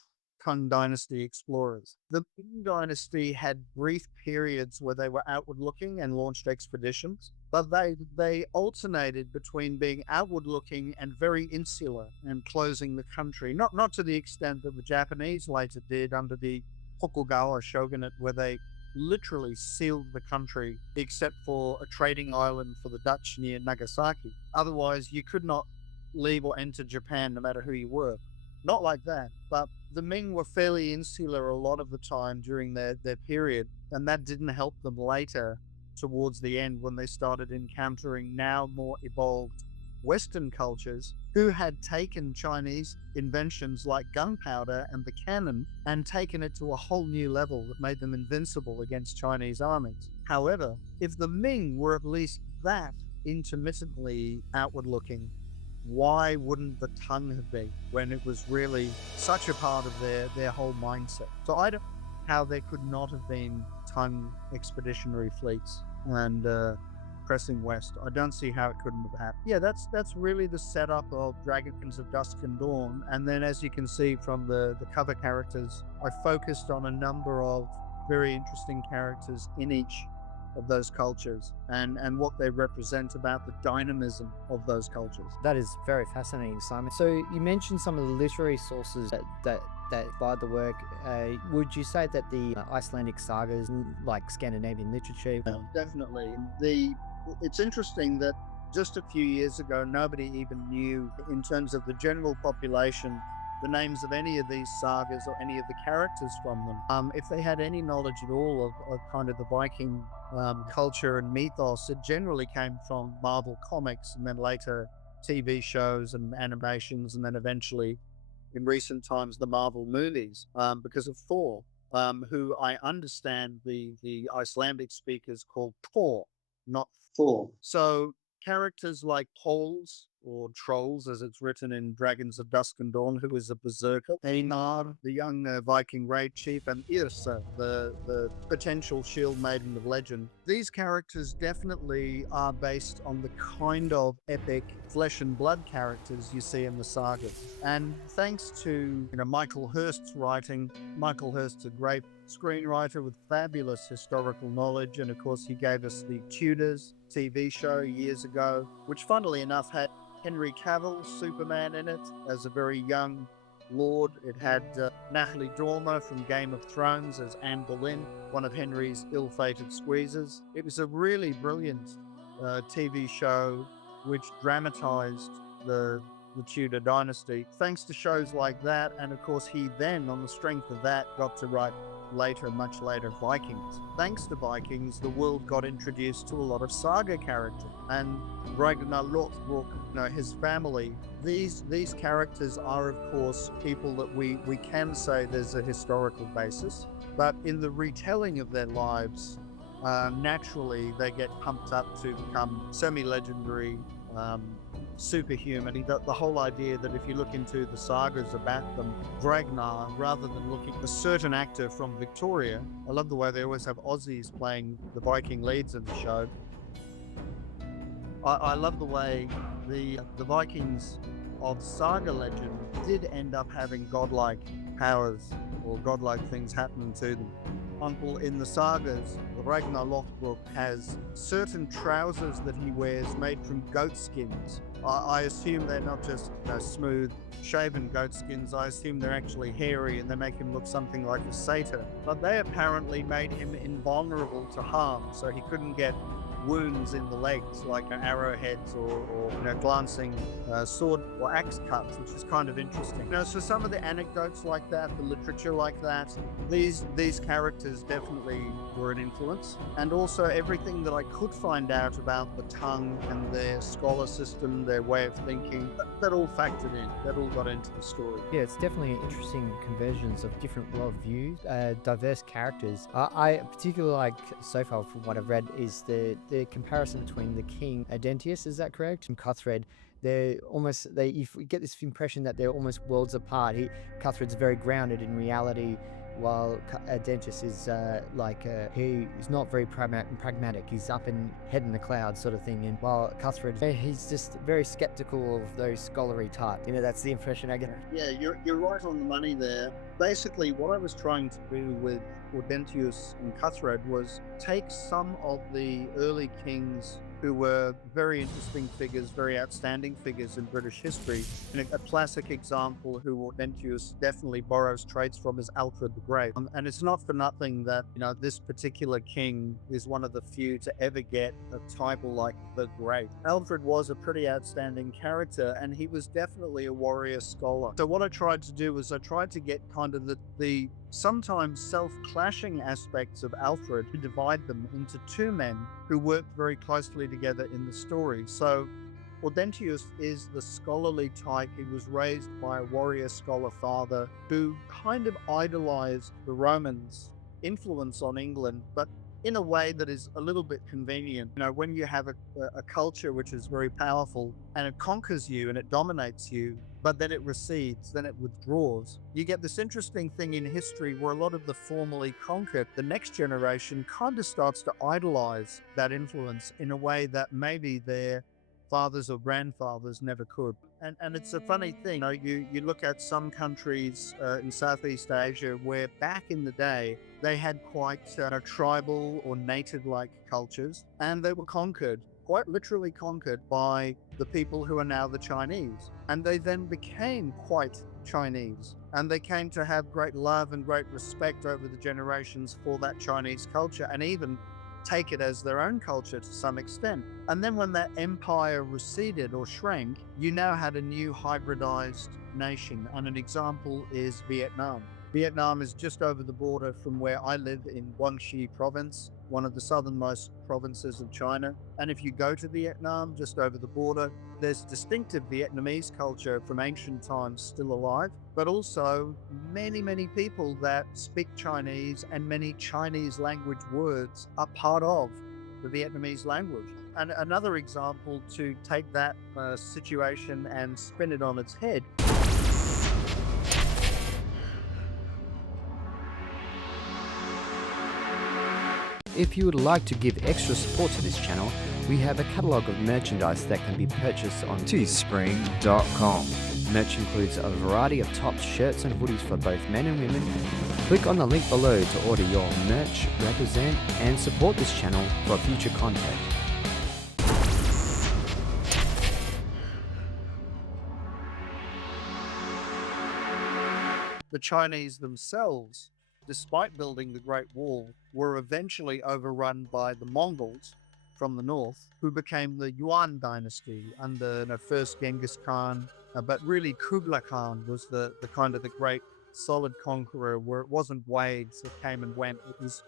Kung Dynasty explorers. The Ming Dynasty had brief periods where they were outward looking and launched expeditions, but they alternated between being outward looking and very insular and closing the country, not to the extent that the Japanese later did under the Tokugawa shogunate, where they literally sealed the country except for a trading island for the Dutch near Nagasaki. Otherwise, you could not leave or enter Japan no matter who you were. Not like that, but the Ming were fairly insular a lot of the time during their period, and that didn't help them later towards the end when they started encountering now more evolved Western cultures who had taken Chinese inventions like gunpowder and the cannon and taken it to a whole new level that made them invincible against Chinese armies. However, if the Ming were at least that intermittently outward looking, why wouldn't the Tang have been when it was really such a part of their whole mindset? So I don't know how there could not have been Tang expeditionary fleets and pressing west. I don't see how it couldn't have happened. Yeah, that's really the setup of Dragons of Dusk and Dawn. And then as you can see from the cover characters, I focused on a number of very interesting characters in each of those cultures and what they represent about the dynamism of those cultures. That is very fascinating, Simon. So you mentioned some of the literary sources that that inspired the work. Would you say that the Icelandic sagas, like Scandinavian literature, Definitely. It's interesting that just a few years ago, nobody even knew, in terms of the general population, the names of any of these sagas or any of the characters from them. If they had any knowledge at all of kind of the Viking culture and mythos, it generally came from Marvel comics and then later TV shows and animations, and then eventually, in recent times, the Marvel movies, because of Thor, who I understand the Icelandic speakers call Thor, not Thor. So characters like Poles or Trolls, as it's written in Dragons of Dusk and Dawn, who is a berserker, Einar, the young Viking raid chief, and Yrsa, the potential shield maiden of legend. These characters definitely are based on the kind of epic flesh and blood characters you see in the sagas. And thanks to Michael Hirst's writing, Michael Hirst's a great screenwriter with fabulous historical knowledge, and of course he gave us the Tudors TV show years ago, which funnily enough had Henry Cavill, Superman, in it as a very young lord. It had Natalie Dormer from Game of Thrones as Anne Boleyn, one of Henry's ill-fated squeezes. It was a really brilliant TV show which dramatized the Tudor dynasty. Thanks to shows like that, and of course he then, on the strength of that, got to write much later, Vikings. Thanks to Vikings, the world got introduced to a lot of saga characters. And Ragnar Lothbrok, his family, these characters are, of course, people that we can say there's a historical basis. But in the retelling of their lives, naturally they get pumped up to become semi-legendary, superhuman. The whole idea that if you look into the sagas about them, Ragnar, rather than looking at a certain actor from Victoria, I love the way they always have Aussies playing the Viking leads in the show. I love the way the Vikings of saga legend did end up having godlike powers or godlike things happening to them. Uncle, in the sagas, Ragnar Lothbrok has certain trousers that he wears made from goat skins. I assume they're not just smooth, shaven goat skins. I assume they're actually hairy and they make him look something like a satyr. But they apparently made him invulnerable to harm, so he couldn't get wounds in the legs like arrowheads or glancing sword or axe cuts, which is kind of interesting. So some of the anecdotes like that, the literature like that, these characters definitely were an influence. And also everything that I could find out about the tongue and their scholar system, their way of thinking, that all factored in, that all got into the story. Yeah, it's definitely interesting conversions of different worldviews, diverse characters. I particularly like, so far from what I've read, is the comparison between the king Adentius, is that correct, and Cuthred. You get this impression that they're almost worlds apart. Cuthred's very grounded in reality, while Adentius is he's not very pragmatic. He's up and head in the clouds sort of thing. And while Cuthred, he's just very skeptical of those scholarly type. That's the impression I get. Yeah, you're right on the money there. Basically, what I was trying to do with Audentius and Cuthred was take some of the early kings who were very interesting figures, very outstanding figures in British history. And a classic example who Audentius definitely borrows traits from is Alfred the Great. And it's not for nothing that, this particular king is one of the few to ever get a title like the Great. Alfred was a pretty outstanding character, and he was definitely a warrior scholar. So what I tried to do was I tried to get kind of the sometimes self-clashing aspects of Alfred to divide them into two men who worked very closely together in the story. So Audentius is the scholarly type. He was raised by a warrior scholar father who kind of idolized the Romans' influence on England, but in a way that is a little bit convenient. When you have a culture which is very powerful and it conquers you and it dominates you, but then it recedes, then it withdraws. You get this interesting thing in history where a lot of the formerly conquered, the next generation kind of starts to idolize that influence in a way that maybe their fathers or grandfathers never could. And it's a funny thing, you look at some countries in Southeast Asia where back in the day, they had quite tribal or native-like cultures, and they were conquered, quite literally conquered by the people who are now the Chinese. And they then became quite Chinese. And they came to have great love and great respect over the generations for that Chinese culture, and even take it as their own culture to some extent. And then when that empire receded or shrank, you now had a new hybridized nation. And an example is Vietnam. Vietnam is just over the border from where I live in Guangxi province, one of the southernmost provinces of China. And if you go to Vietnam, just over the border, there's distinctive Vietnamese culture from ancient times still alive, but also many people that speak Chinese, and many Chinese language words are part of the Vietnamese language. And another example to take that situation and spin it on its head. If you would like to give extra support to this channel, we have a catalogue of merchandise that can be purchased on teespring.com. Merch includes a variety of tops, shirts and hoodies for both men and women. Click on the link below to order your merch, represent and support this channel for future content. The Chinese themselves, despite building the Great Wall, were eventually overrun by the Mongols from the north, who became the Yuan dynasty under first Genghis Khan, but really Kublai Khan was the kind of the great solid conqueror, where it wasn't waves that came and went, it was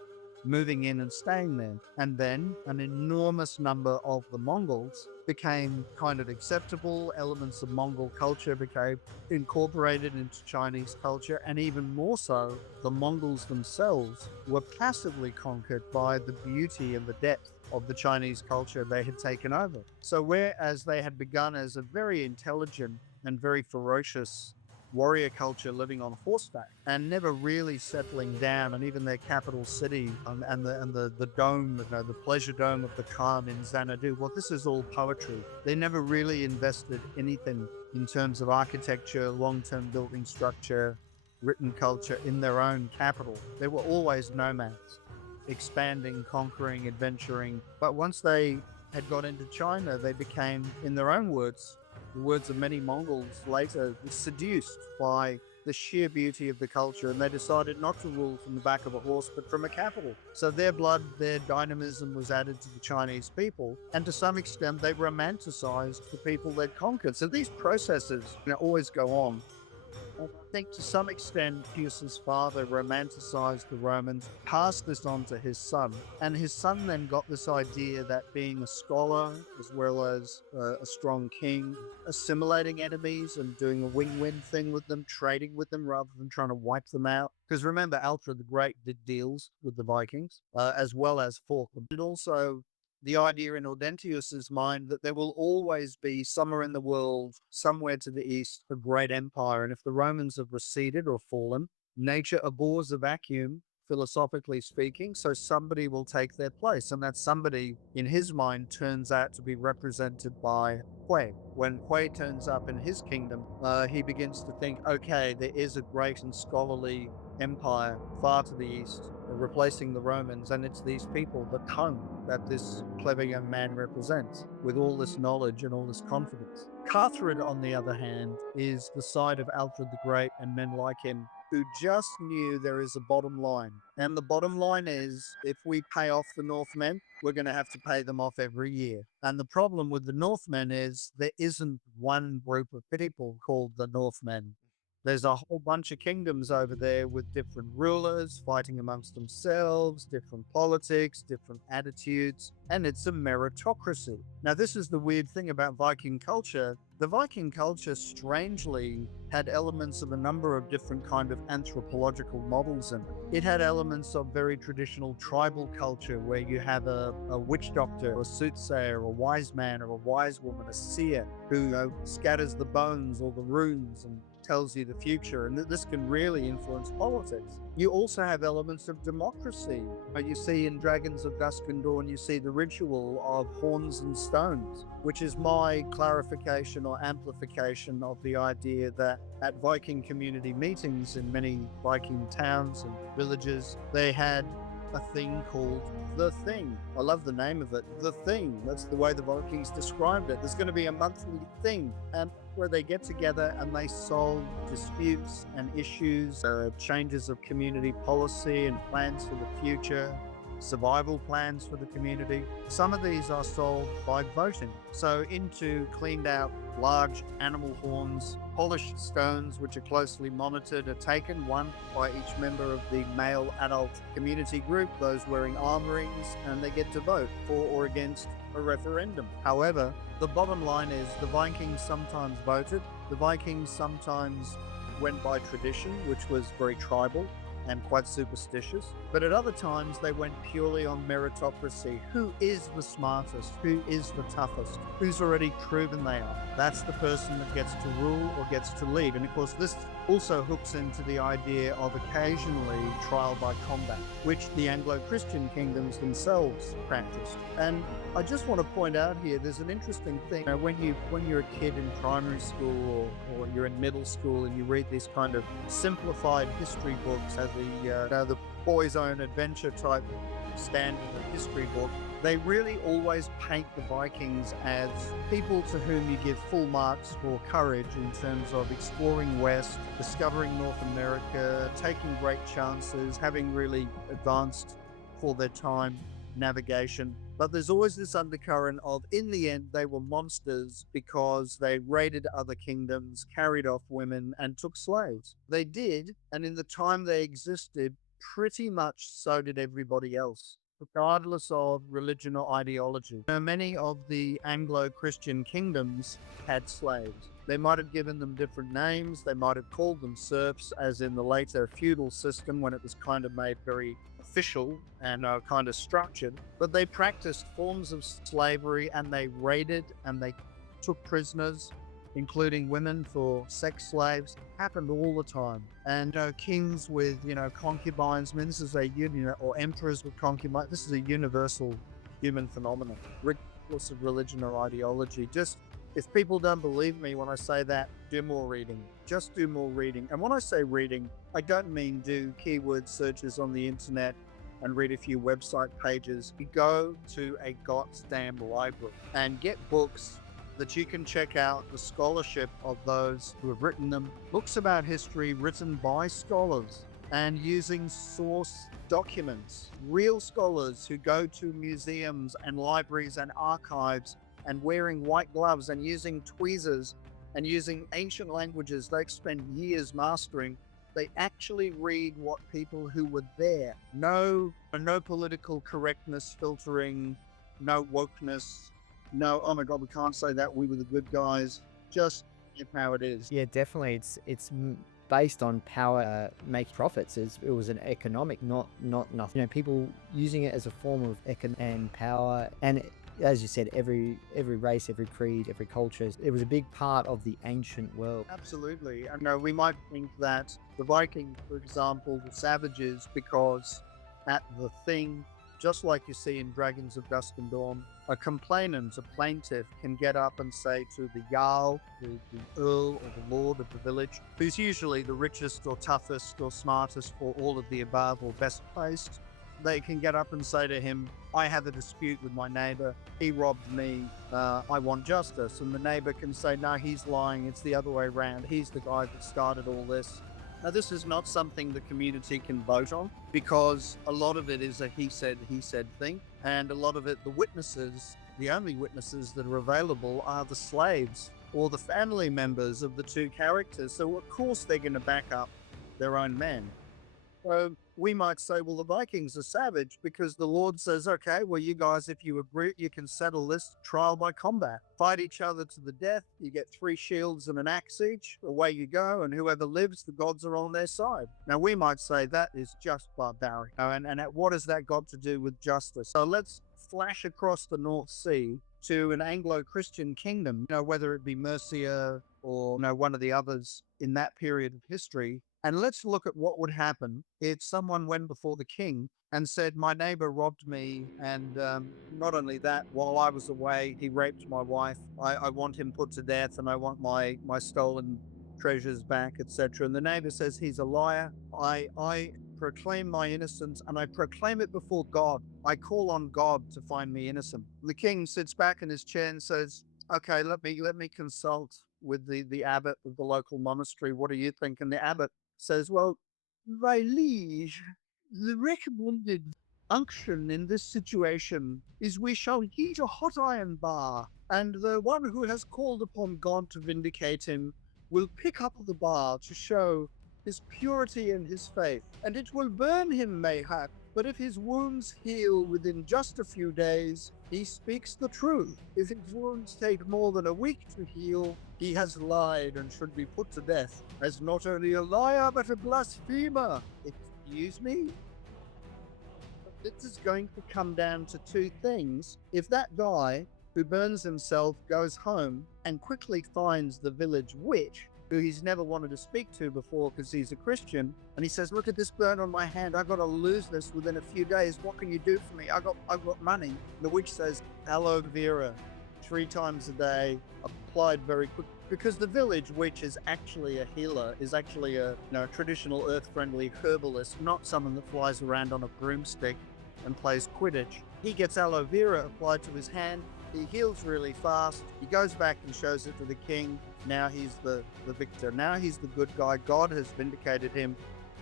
moving in and staying there. And then an enormous number of the Mongols became kind of acceptable. Elements of Mongol culture became incorporated into Chinese culture, and even more so, the Mongols themselves were passively conquered by the beauty and the depth of the Chinese culture they had taken over. So whereas they had begun as a very intelligent and very ferocious warrior culture living on horseback and never really settling down, and even their capital city and the dome, the pleasure dome of the Khan in Xanadu, well, this is all poetry. They never really invested anything in terms of architecture, long-term building structure, written culture in their own capital. They were always nomads, expanding, conquering, adventuring. But once they had got into China, they became, in their own words, the words of many Mongols later, seduced by the sheer beauty of the culture, and they decided not to rule from the back of a horse, but from a capital. So their blood, their dynamism was added to the Chinese people, and to some extent they romanticized the people they'd conquered. So these processes always go on. I think to some extent, Puce's father romanticized the Romans, passed this on to his son, and his son then got this idea that being a scholar, as well as a strong king, assimilating enemies and doing a win-win thing with them, trading with them rather than trying to wipe them out. Because remember, Alfred the Great did deals with the Vikings, as well as fought them. And also the idea in Audentius's mind that there will always be somewhere in the world, somewhere to the east, a great empire. And if the Romans have receded or fallen, nature abhors a vacuum, philosophically speaking, so somebody will take their place. And that somebody, in his mind, turns out to be represented by Hui. When Hui turns up in his kingdom, he begins to think, okay, there is a great and scholarly empire far to the east, replacing the Romans, and it's these people, the tongue, that this clever young man represents, with all this knowledge and all this confidence. Catherine, on the other hand, is the side of Alfred the Great and men like him who just knew there is a bottom line. And the bottom line is, if we pay off the Northmen, we're going to have to pay them off every year. And the problem with the Northmen is there isn't one group of people called the Northmen. There's a whole bunch of kingdoms over there with different rulers fighting amongst themselves, different politics, different attitudes, and it's a meritocracy. Now, this is the weird thing about Viking culture. The Viking culture strangely had elements of a number of different kind of anthropological models in it. It had elements of very traditional tribal culture where you have a witch doctor, a soothsayer, a wise man or a wise woman, a seer who scatters the bones or the runes and tells you the future, and this can really influence politics. You also have elements of democracy. You see in Dragons of Dusk and Dawn, you see the ritual of horns and stones, which is my clarification or amplification of the idea that at Viking community meetings in many Viking towns and villages, they had a thing called The Thing. I love the name of it, The Thing. That's the way the Vikings described it. There's going to be a monthly thing where they get together and they solve disputes and issues, changes of community policy and plans for the future, survival plans for the community. Some of these are solved by voting. So into cleaned out large animal horns, polished stones which are closely monitored are taken, one by each member of the male adult community group, those wearing armorings, and they get to vote for or against a referendum. However, the bottom line is the Vikings sometimes voted. The Vikings sometimes went by tradition, which was very tribal and quite superstitious, but at other times they went purely on meritocracy. Who is the smartest? Who is the toughest? Who's already proven they are? That's the person that gets to rule or gets to lead. And of course, this also hooks into the idea of occasionally trial by combat, which the Anglo-Christian kingdoms themselves practiced. And I just want to point out here, there's an interesting thing. When you're a kid in primary school or you're in middle school and you read these kind of simplified history books as the boys' own adventure type standard history book, they really always paint the Vikings as people to whom you give full marks for courage in terms of exploring West, discovering North America, taking great chances, having really advanced for their time navigation. But there's always this undercurrent of, in the end, they were monsters because they raided other kingdoms, carried off women, and took slaves. They did, and in the time they existed, pretty much so did everybody else, regardless of religion or ideology. Many of the Anglo-Christian kingdoms had slaves. They might have given them different names. They might have called them serfs, as in the later feudal system when it was kind of made very official and kind of structured. But they practiced forms of slavery, and they raided and they took prisoners, including women for sex slaves. Happened all the time. And kings with concubines. I mean, this is or emperors with concubines. This is a universal human phenomenon, regardless of religion or ideology. Just, if people don't believe me when I say that, do more reading. Just do more reading. And when I say reading, I don't mean do keyword searches on the internet and read a few website pages. You go to a goddamn library and get books that you can check out the scholarship of those who have written them. Books about history written by scholars and using source documents. Real scholars who go to museums and libraries and archives and wearing white gloves and using tweezers and using ancient languages they spend years mastering. They actually read what people who were there. No political correctness filtering, no wokeness, no, oh my God, we can't say that, we were the good guys. Just how it is. Yeah, definitely. It's based on power, make profits. It was an economic, not nothing. People using it as a form of and power. And as you said, every race, every creed, every culture, it was a big part of the ancient world. Absolutely. We might think that the Vikings, for example, were savages because at the thing, just like you see in Dragons of Dusk and Dawn, a complainant, a plaintiff, can get up and say to the Jarl, the Earl or the Lord of the village, who's usually the richest or toughest or smartest or all of the above or best placed, they can get up and say to him, I have a dispute with my neighbor. He robbed me. I want justice. And the neighbor can say, no, he's lying. It's the other way around. He's the guy that started all this. Now, this is not something the community can vote on because a lot of it is a he said thing. And a lot of it, the only witnesses that are available are the slaves or the family members of the two characters. So, of course, they're going to back up their own men. So we might say, well, the Vikings are savage because the Lord says, okay, well, you guys, if you agree, you can settle this trial by combat. Fight each other to the death. You get 3 shields and an axe each. Away you go. And whoever lives, the gods are on their side. Now, we might say that is just barbaric. And what has that got to do with justice? So let's flash across the North Sea to an Anglo-Christian kingdom, whether it be Mercia or one of the others in that period of history. And let's look at what would happen if someone went before the king and said, my neighbor robbed me. And not only that, while I was away, he raped my wife. I want him put to death and I want my stolen treasures back, etc. And the neighbor says he's a liar. I proclaim my innocence, and I proclaim it before God. I call on God to find me innocent. The king sits back in his chair and says, okay, let me consult with the abbot of the local monastery. What do you think? And the abbot says, well, my liege, the recommended unction in this situation is we shall heat a hot iron bar, and the one who has called upon God to vindicate him will pick up the bar to show his purity and his faith, and it will burn him mayhap, but if his wounds heal within just a few days, he speaks the truth. If his wounds take more than a week to heal, he has lied and should be put to death as not only a liar but a blasphemer. Excuse me? This is going to come down to two things. If that guy who burns himself goes home and quickly finds the village witch, who he's never wanted to speak to before because he's a Christian, and he says, look at this burn on my hand, I've got to lose this within a few days, what can you do for me? I've got money. The witch says, aloe vera, 3 times a day, applied very quick, because the village witch is actually a healer, is actually a traditional earth-friendly herbalist, not someone that flies around on a broomstick and plays Quidditch. He gets aloe vera applied to his hand, he heals really fast, he goes back and shows it to the king. Now he's the victor. Now he's the good guy. God has vindicated him.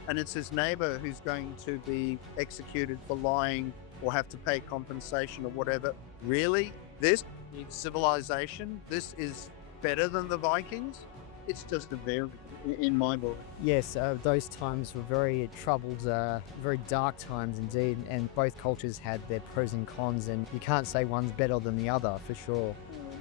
And it's his neighbor who's going to be executed for lying or have to pay compensation or whatever. Really? This is civilization? This is better than the Vikings? It's just a variant in my book. Yes, those times were very troubled, very dark times indeed, and both cultures had their pros and cons, and you can't say one's better than the other, for sure.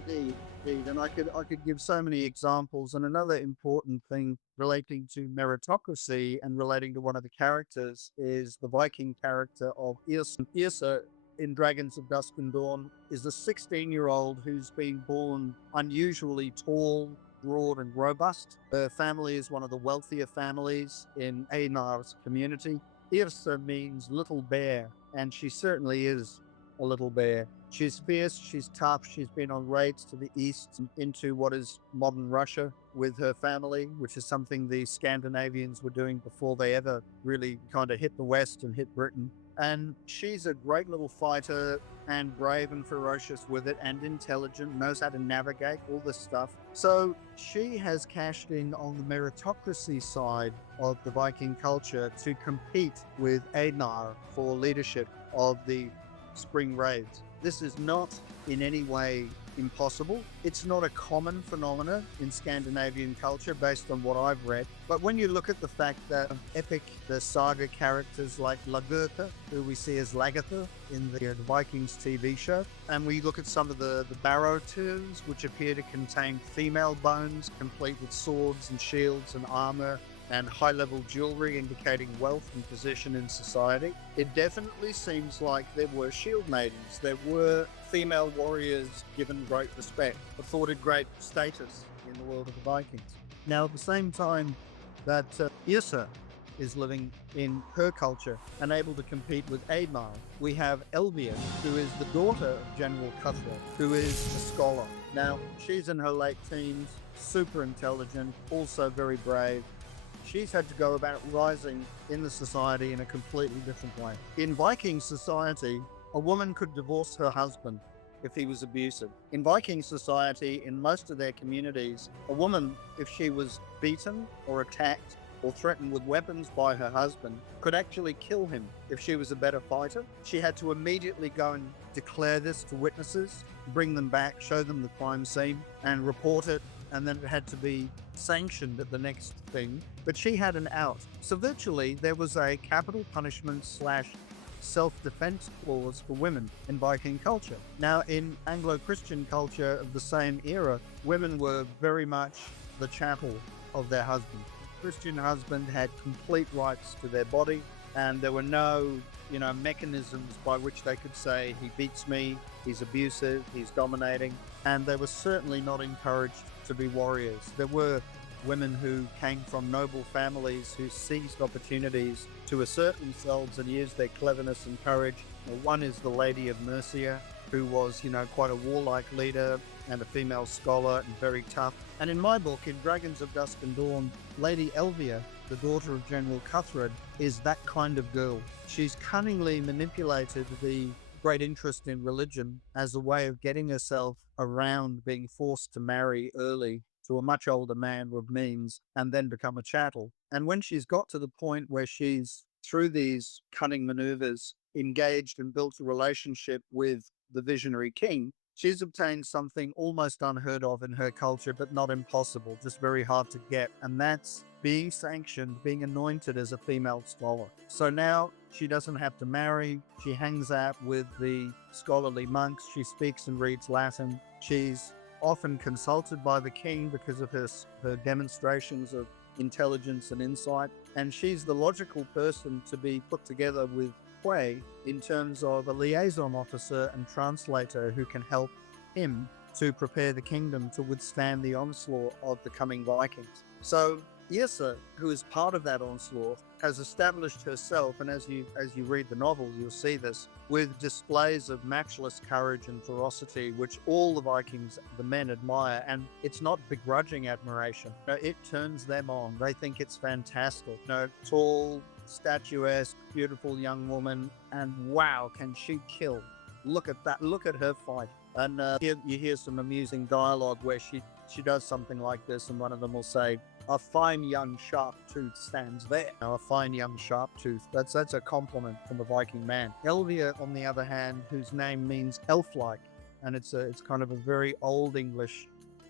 Indeed. And I could give so many examples. And another important thing relating to meritocracy and relating to one of the characters is the Viking character of Yrsa. Yrsa in Dragons of Dusk and Dawn is a 16-year-old who's been born unusually tall, broad and robust. Her family is one of the wealthier families in Einar's community. Yrsa means little bear, and she certainly is a little bear. She's fierce, she's tough, she's been on raids to the east and into what is modern Russia with her family, which is something the Scandinavians were doing before they ever really kind of hit the West and hit Britain. And she's a great little fighter and brave and ferocious with it and intelligent, knows how to navigate all this stuff. So she has cashed in on the meritocracy side of the Viking culture to compete with Einar for leadership of the spring raids. This is not in any way impossible. It's not a common phenomenon in Scandinavian culture based on what I've read. But when you look at the fact that the saga characters like Lagertha, who we see as Lagertha in the Vikings TV show, and we look at some of the barrow tombs, which appear to contain female bones complete with swords and shields and armor and high-level jewelry indicating wealth and position in society, it definitely seems like there were shield maidens. There were female warriors given great respect, afforded great status in the world of the Vikings. Now, at the same time that Yrsa is living in her culture and able to compete with Einar, we have Elvia, who is the daughter of General Cuthbert, who is a scholar. Now, she's in her late teens, super intelligent, also very brave. She's had to go about rising in the society in a completely different way. In Viking society, a woman could divorce her husband if he was abusive. In Viking society, in most of their communities, a woman, if she was beaten or attacked or threatened with weapons by her husband, could actually kill him if she was a better fighter. She had to immediately go and declare this to witnesses, bring them back, show them the crime scene, and report it, and then it had to be sanctioned at the next thing. But she had an out. So virtually, there was a capital punishment / self-defense clause for women in Viking culture. Now, in Anglo-Christian culture of the same era, women were very much the chattel of their husband. Christian husband had complete rights to their body, and there were no, mechanisms by which they could say, he beats me, he's abusive, he's dominating, and they were certainly not encouraged to be warriors. There were women who came from noble families who seized opportunities to assert themselves and use their cleverness and courage. One is the Lady of Mercia, who was, quite a warlike leader and a female scholar and very tough. And in my book, in Dragons of Dusk and Dawn, Lady Elvia, the daughter of General Cuthred, is that kind of girl. She's cunningly manipulated the great interest in religion as a way of getting herself around being forced to marry early to a much older man with means and then become a chattel. And when she's got to the point where she's, through these cunning maneuvers, engaged and built a relationship with the visionary king, she's obtained something almost unheard of in her culture, but not impossible, just very hard to get. And that's being sanctioned, being anointed as a female scholar. So now she doesn't have to marry. She hangs out with the scholarly monks. She speaks and reads Latin. She's often consulted by the king because of her demonstrations of intelligence and insight. And she's the logical person to be put together with Quay in terms of a liaison officer and translator who can help him to prepare the kingdom to withstand the onslaught of the coming Vikings. So Yrsa, who is part of that onslaught, has established herself, and as you read the novel, you'll see this, with displays of matchless courage and ferocity, which all the Vikings, the men, admire. And it's not begrudging admiration. No, it turns them on. They think it's fantastic. Tall, statuesque, beautiful young woman, and wow, can she kill? Look at that. Look at her fight. And you hear some amusing dialogue where she does something like this, and one of them will say, "A fine young sharp tooth stands there." Now, a fine young sharp tooth, that's a compliment from a Viking man. Elvia, on the other hand, whose name means elf-like, and it's kind of a very old English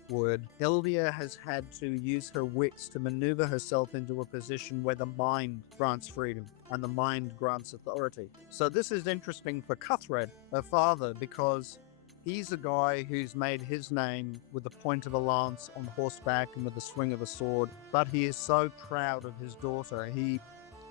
word. Elvia has had to use her wits to maneuver herself into a position where the mind grants freedom and the mind grants authority. So this is interesting for Cuthred, her father, because he's a guy who's made his name with the point of a lance on horseback and with the swing of a sword, but he is so proud of his daughter. He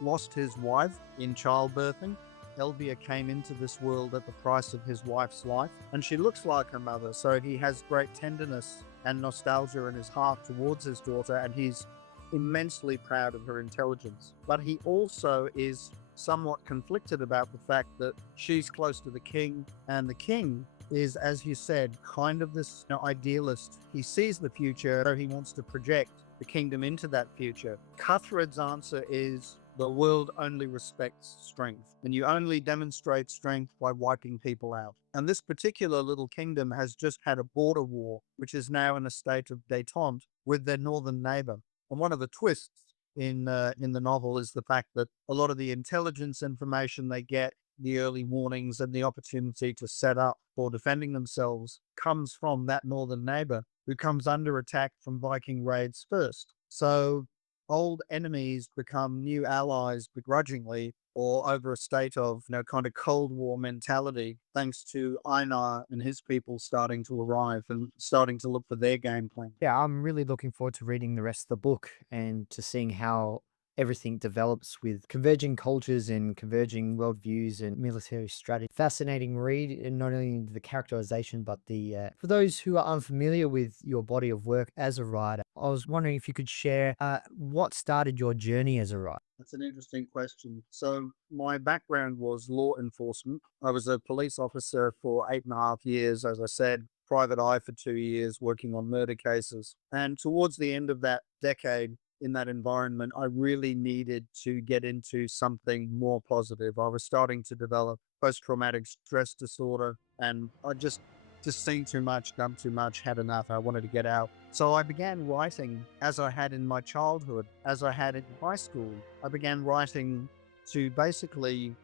lost his wife in childbirthing. Elvia came into this world at the price of his wife's life, and she looks like her mother, so he has great tenderness and nostalgia in his heart towards his daughter, and he's immensely proud of her intelligence. But he also is somewhat conflicted about the fact that she's close to the king, and the king is, as you said, kind of this idealist. He sees the future, so he wants to project the kingdom into that future. Cuthred's answer is, the world only respects strength, and you only demonstrate strength by wiping people out. And this particular little kingdom has just had a border war, which is now in a state of détente with their northern neighbor. And one of the twists in the novel is the fact that a lot of the intelligence information they get, the early warnings and the opportunity to set up for defending themselves, comes from that northern neighbor who comes under attack from Viking raids first. So old enemies become new allies begrudgingly, or over a state of kind of Cold War mentality, thanks to Einar and his people starting to arrive and starting to look for their game plan. Yeah, I'm really looking forward to reading the rest of the book and to seeing how everything develops with converging cultures and converging worldviews and military strategy. Fascinating read, and not only the characterization, but the for those who are unfamiliar with your body of work as a writer, I was wondering if you could share what started your journey as a writer. That's an interesting question. So my background was law enforcement. I was a police officer for 8.5 years, as I said, private eye for 2 years, working on murder cases. And towards the end of that decade, in that environment, I really needed to get into something more positive. I was starting to develop post-traumatic stress disorder, and I just seen too much, done too much, had enough. I wanted to get out. So I began writing as I had in my childhood, as I had in high school. I began writing to basically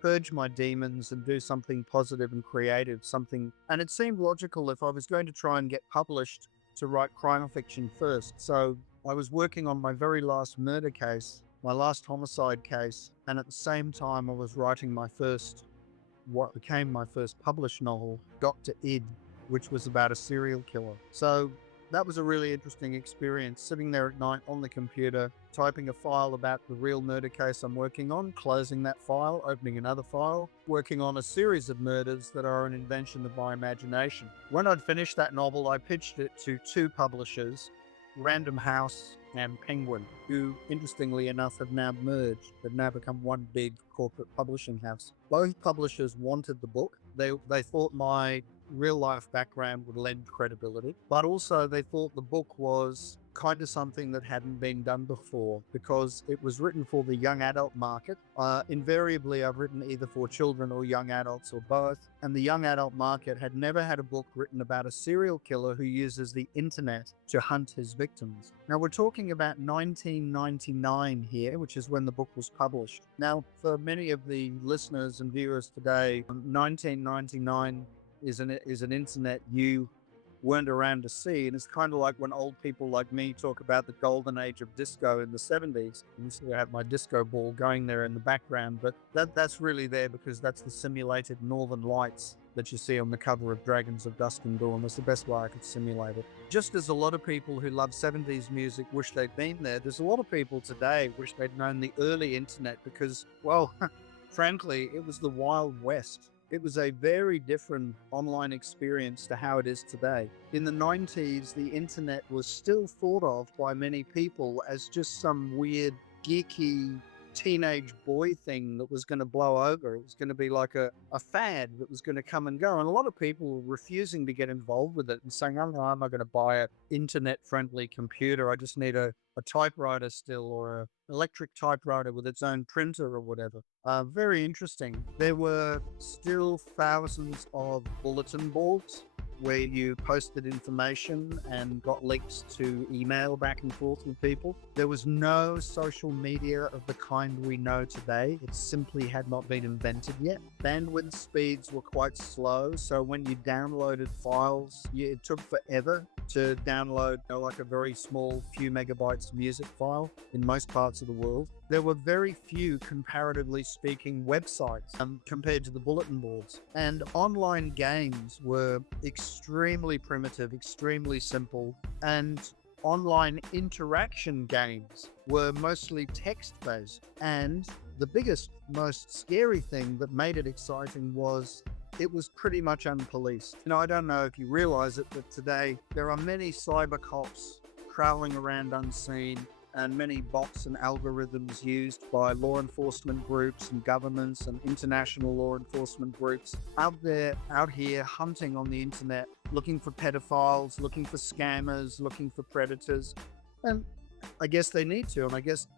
purge my demons and do something positive and creative, and it seemed logical if I was going to try and get published to write crime fiction first. So I was working on my very last murder case, my last homicide case, and at the same time I was writing what became my first published novel, Dr. Id, which was about a serial killer. So that was a really interesting experience, sitting there at night on the computer, typing a file about the real murder case I'm working on, closing that file, opening another file, working on a series of murders that are an invention of my imagination. When I'd finished that novel, I pitched it to 2 publishers, Random House and Penguin, who, interestingly enough, have now merged. They've now become one big corporate publishing house. Both publishers wanted the book. They thought my real-life background would lend credibility, but also they thought the book was kind of something that hadn't been done before because it was written for the young adult market. Invariably, I've written either for children or young adults or both. And the young adult market had never had a book written about a serial killer who uses the internet to hunt his victims. Now, we're talking about 1999 here, which is when the book was published. Now, for many of the listeners and viewers today, 1999 is an internet you weren't around to see. And it's kind of like when old people like me talk about the golden age of disco in the 70s. You see I have my disco ball going there in the background, but that's really there because that's the simulated northern lights that you see on the cover of Dragons of Dusk and Dawn. That's the best way I could simulate it. Just as a lot of people who love 70s music wish they'd been there's a lot of people today wish they'd known the early internet because, well, frankly, it was the Wild West. It was a very different online experience to how it is today. In the 90s, the internet was still thought of by many people as just some weird, geeky teenage boy thing that was going to blow over. It was going to be like a fad that was going to come and go. And a lot of people were refusing to get involved with it and saying, oh, no, I'm not going to buy an internet-friendly computer. I just need a typewriter still, or an electric typewriter with its own printer or whatever. Very interesting. There were still thousands of bulletin boards where you posted information and got links to email back and forth with people. There was no social media of the kind we know today. It simply had not been invented yet. Bandwidth speeds were quite slow, so when you downloaded files, it took forever to download like a very small few megabytes music file in most parts of the world. There were very few, comparatively speaking, websites compared to the bulletin boards. And online games were extremely primitive, extremely simple, and online interaction games were mostly text-based. And the biggest, most scary thing that made it exciting was it was pretty much unpoliced. I don't know if you realize it, but today there are many cyber cops prowling around unseen, and many bots and algorithms used by law enforcement groups and governments and international law enforcement groups out here hunting on the internet, looking for pedophiles, looking for scammers, looking for predators. And I guess they need to, and I guess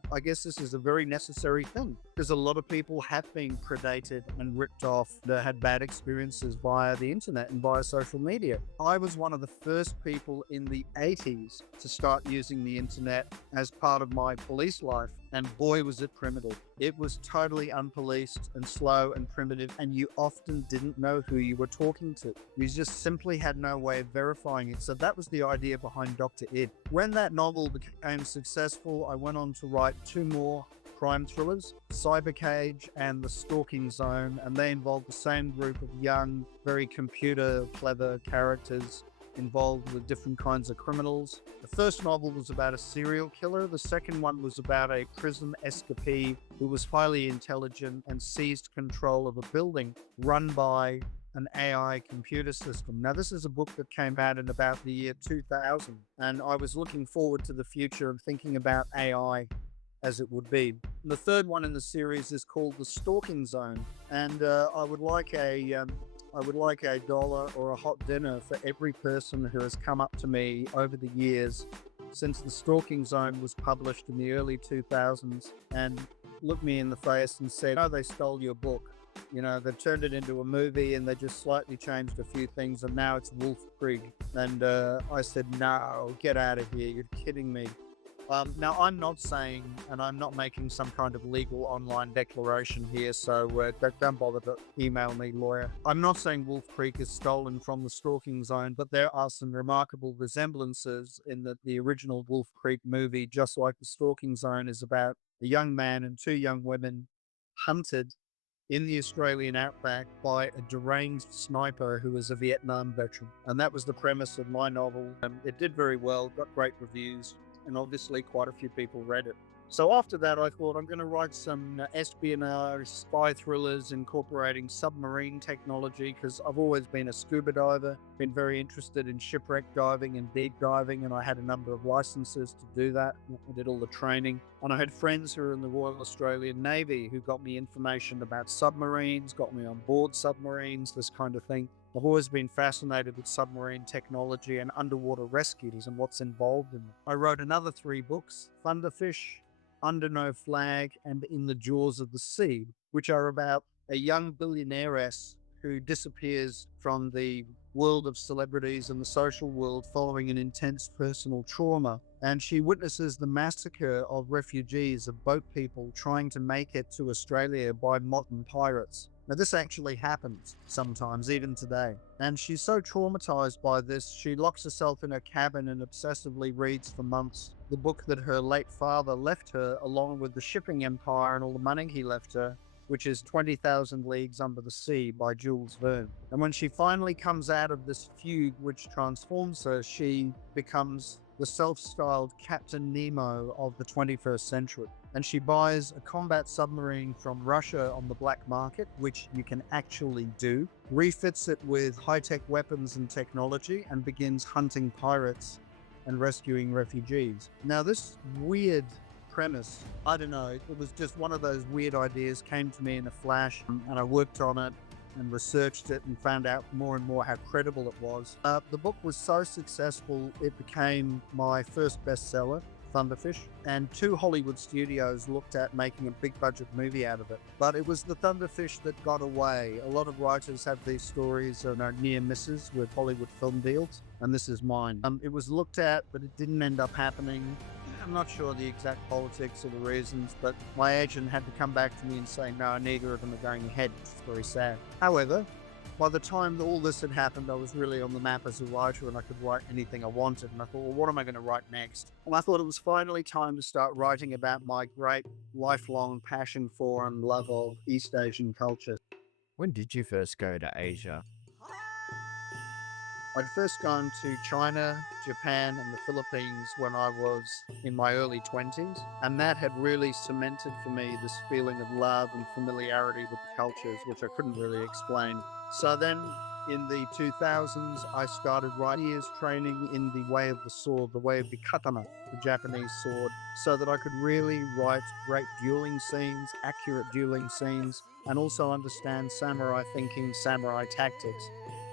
this is a very necessary thing because a lot of people have been predated and ripped off that had bad experiences via the internet and via social media. I was one of the first people in the 80s to start using the internet as part of my police life, and boy was it primitive. It was totally unpoliced and slow and primitive, and you often didn't know who you were talking to. You just simply had no way of verifying it. So that was the idea behind Dr. Id. When that novel became successful, I went on to write 2 more crime thrillers, Cybercage and The Stalking Zone, and they involved the same group of young, very computer clever characters involved with different kinds of criminals. The first novel was about a serial killer. The second one was about a prison escapee who was highly intelligent and seized control of a building run by an AI computer system. Now, this is a book that came out in about the year 2000, and I was looking forward to the future and thinking about AI as it would be. And the third one in the series is called The Stalking Zone, and I would like a $1 or a hot dinner for every person who has come up to me over the years since The Stalking Zone was published in the early 2000s and looked me in the face and said, "Oh, they stole your book. They turned it into a movie and they just slightly changed a few things and now it's Wolf Creek." And I said, "No, get out of here. You're kidding me." Now, I'm not saying, and I'm not making some kind of legal online declaration here, so don't bother to email me, lawyer. I'm not saying Wolf Creek is stolen from The Stalking Zone, but there are some remarkable resemblances in that the original Wolf Creek movie, just like The Stalking Zone, is about a young man and 2 young women hunted in the Australian outback by a deranged sniper who was a Vietnam veteran. And that was the premise of my novel. It did very well, got great reviews, and obviously quite a few people read it. So after that, I thought I'm going to write some espionage spy thrillers incorporating submarine technology, because I've always been a scuba diver, been very interested in shipwreck diving and deep diving, and I had a number of licenses to do that. I did all the training, and I had friends who were in the Royal Australian Navy who got me information about submarines, got me on board submarines, this kind of thing. I've always been fascinated with submarine technology and underwater rescues and what's involved in them. I wrote another 3 books, Thunderfish, Under No Flag, and In the Jaws of the Sea, which are about a young billionairess who disappears from the world of celebrities and the social world following an intense personal trauma. And she witnesses the massacre of refugees, of boat people trying to make it to Australia by modern pirates. Now, this actually happens sometimes, even today. And she's so traumatized by this, she locks herself in her cabin and obsessively reads for months the book that her late father left her, along with the shipping empire and all the money he left her, which is 20,000 Leagues Under the Sea by Jules Verne. And when she finally comes out of this fugue which transforms her, she becomes the self-styled Captain Nemo of the 21st century. And she buys a combat submarine from Russia on the black market, which you can actually do, refits it with high-tech weapons and technology, and begins hunting pirates and rescuing refugees. Now, this weird premise, I don't know, it was just one of those weird ideas, came to me in a flash, and I worked on it and researched it and found out more and more how credible it was. The book was so successful, it became my first bestseller, Thunderfish, and 2 Hollywood studios looked at making a big budget movie out of it. But it was the Thunderfish that got away. A lot of writers have these stories of near misses with Hollywood film deals, and this is mine. It was looked at, but it didn't end up happening. I'm not sure the exact politics or the reasons, but my agent had to come back to me and say, no, neither of them are going ahead, which is very sad. However, by the time that all this had happened, I was really on the map as a writer and I could write anything I wanted. And I thought, well, what am I going to write next? And I thought it was finally time to start writing about my great lifelong passion for and love of East Asian culture. When did you first go to Asia? I'd first gone to China, Japan, and the Philippines when I was in my early 20s, and that had really cemented for me this feeling of love and familiarity with the cultures, which I couldn't really explain. So then, in the 2000s, I started writing training in the way of the sword, the way of the katana, the Japanese sword, so that I could really write great dueling scenes, accurate dueling scenes, and also understand samurai thinking, samurai tactics.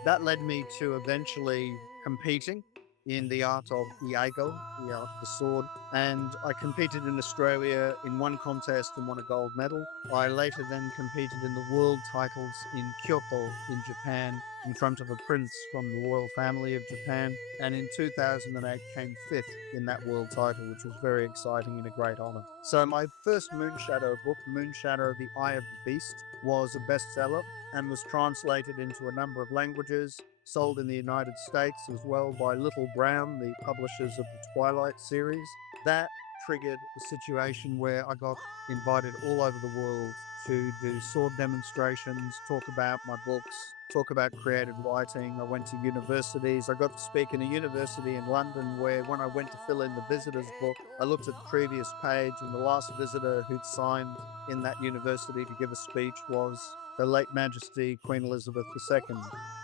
That led me to eventually competing in the art of Iago, the art of the sword, and I competed in Australia in one contest and won a gold medal. I later then competed in the world titles in Kyoto in Japan in front of a prince from the royal family of Japan, and in 2008 came 5th in that world title, which was very exciting and a great honor. So my first Moonshadow book, Moonshadow The Eye of the Beast, was a bestseller and was translated into a number of languages, sold in the United States as well by Little Brown, the publishers of the Twilight series. That triggered a situation where I got invited all over the world to do sword demonstrations, talk about my books, talk about creative writing. I went to universities. I got to speak in a university in London where when I went to fill in the visitor's book, I looked at the previous page and the last visitor who'd signed in that university to give a speech was Her late Majesty Queen Elizabeth II.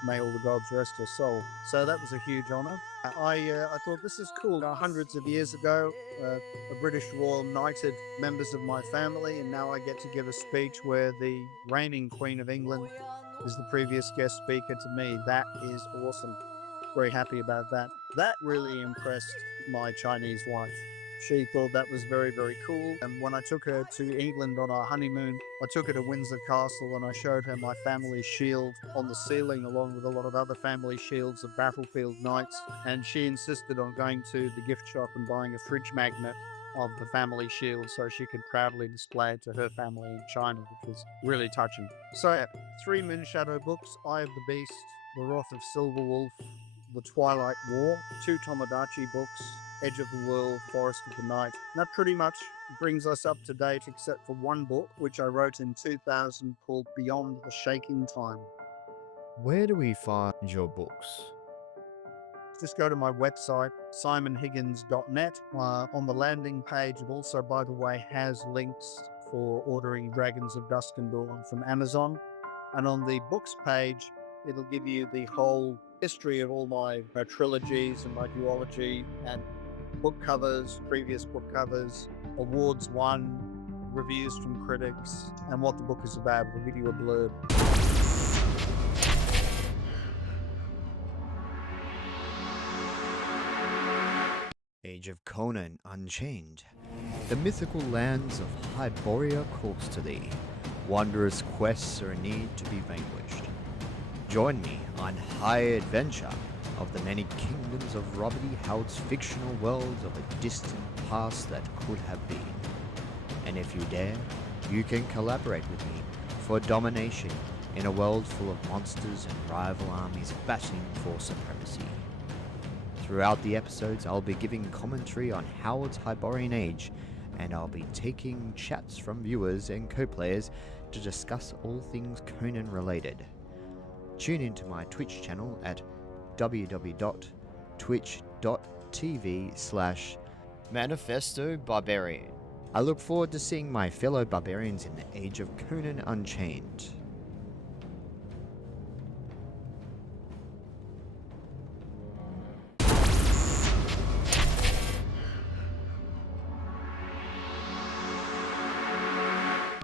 May all the gods rest her soul. So that was a huge honor. I thought, this is cool. Hundreds of years ago, a British royal knighted members of my family, and now I get to give a speech where the reigning Queen of England is the previous guest speaker to me. That is awesome. Very happy about that. That really impressed my Chinese wife. She thought that was very, very cool. And when I took her to England on our honeymoon, I took her to Windsor Castle and I showed her my family shield on the ceiling along with a lot of other family shields of battlefield knights. And she insisted on going to the gift shop and buying a fridge magnet of the family shield so she could proudly display it to her family in China, which was really touching. So yeah, 3 Moonshadow books, Eye of the Beast, The Wrath of Silver Wolf, The Twilight War, 2 Tomodachi books, Edge of the World, Forest of the Night. That pretty much brings us up to date except for one book which I wrote in 2000 called Beyond the Shaking Time. Where do we find your books? Just go to my website, simonhiggins.net. On the landing page, it also, by the way, has links for ordering Dragons of Dusk and Dawn from Amazon. And on the books page, it'll give you the whole history of all my trilogies and my duology and book covers, previous book covers, awards won, reviews from critics, and what the book is about. We'll give you a blurb. age of Conan Unchained. The mythical lands of Hyboria calls to thee. Wondrous quests are a need to be vanquished. Join me on high adventure of the many kingdoms of Robbie Howard's fictional worlds of a distant past that could have been. And if you dare, you can collaborate with me for domination in a world full of monsters and rival armies battling for supremacy. Throughout the episodes, I'll be giving commentary on Howard's Hyborian Age, and I'll be taking chats from viewers and co-players to discuss all things Conan related. Tune into my Twitch channel at Manifesto Barbarian. I look forward to seeing my fellow barbarians in the age of Conan Unchained.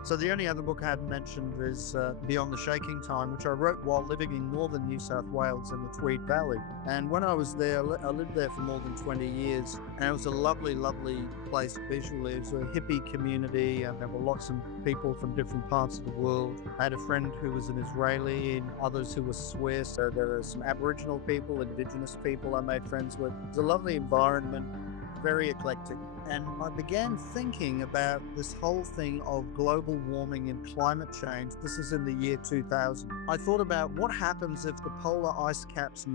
So the only other book I hadn't mentioned is Beyond the Shaking Time, which I wrote while living in northern New South Wales in the Tweed Valley. And when I was there, I lived there for more than 20 years, and it was a lovely, lovely place visually. It was a hippie community, and there were lots of people from different parts of the world. I had a friend who was an Israeli and others who were Swiss. So there were some Aboriginal people, Indigenous people I made friends with. It was a lovely environment, very eclectic. And I began thinking about this whole thing of global warming and climate change. This is in the year 2000. I thought about what happens if the polar ice caps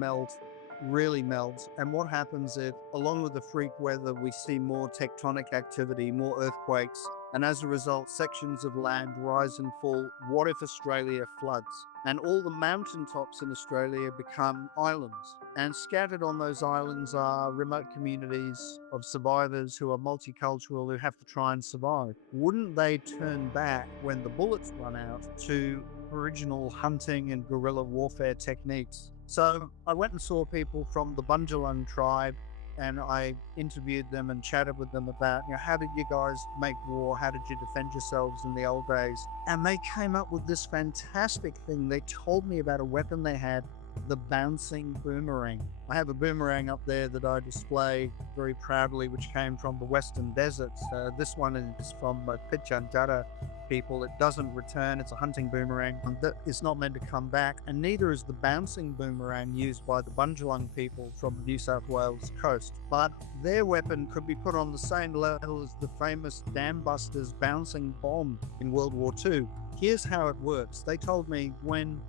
really melt, and what happens if, along with the freak weather, we see more tectonic activity, more earthquakes, and as a result, sections of land rise and fall. What if Australia floods? And all the mountaintops in Australia become islands. And scattered on those islands are remote communities of survivors who are multicultural, who have to try and survive. Wouldn't they turn back when the bullets run out to original hunting and guerrilla warfare techniques? So I went and saw people from the Bundjalung tribe, and I interviewed them and chatted with them about, how did you guys make war? How did you defend yourselves in the old days? And they came up with this fantastic thing. They told me about a weapon they had, the bouncing boomerang. I have a boomerang up there that I display very proudly, which came from the Western Deserts. This one is from Pitjantjatjara people. It doesn't return. It's a hunting boomerang that is not meant to come back, and neither is the bouncing boomerang used by the Bundjalung people from the New South Wales coast. But their weapon could be put on the same level as the famous Dam Busters bouncing bomb in World War II. Here's how it works. They told me when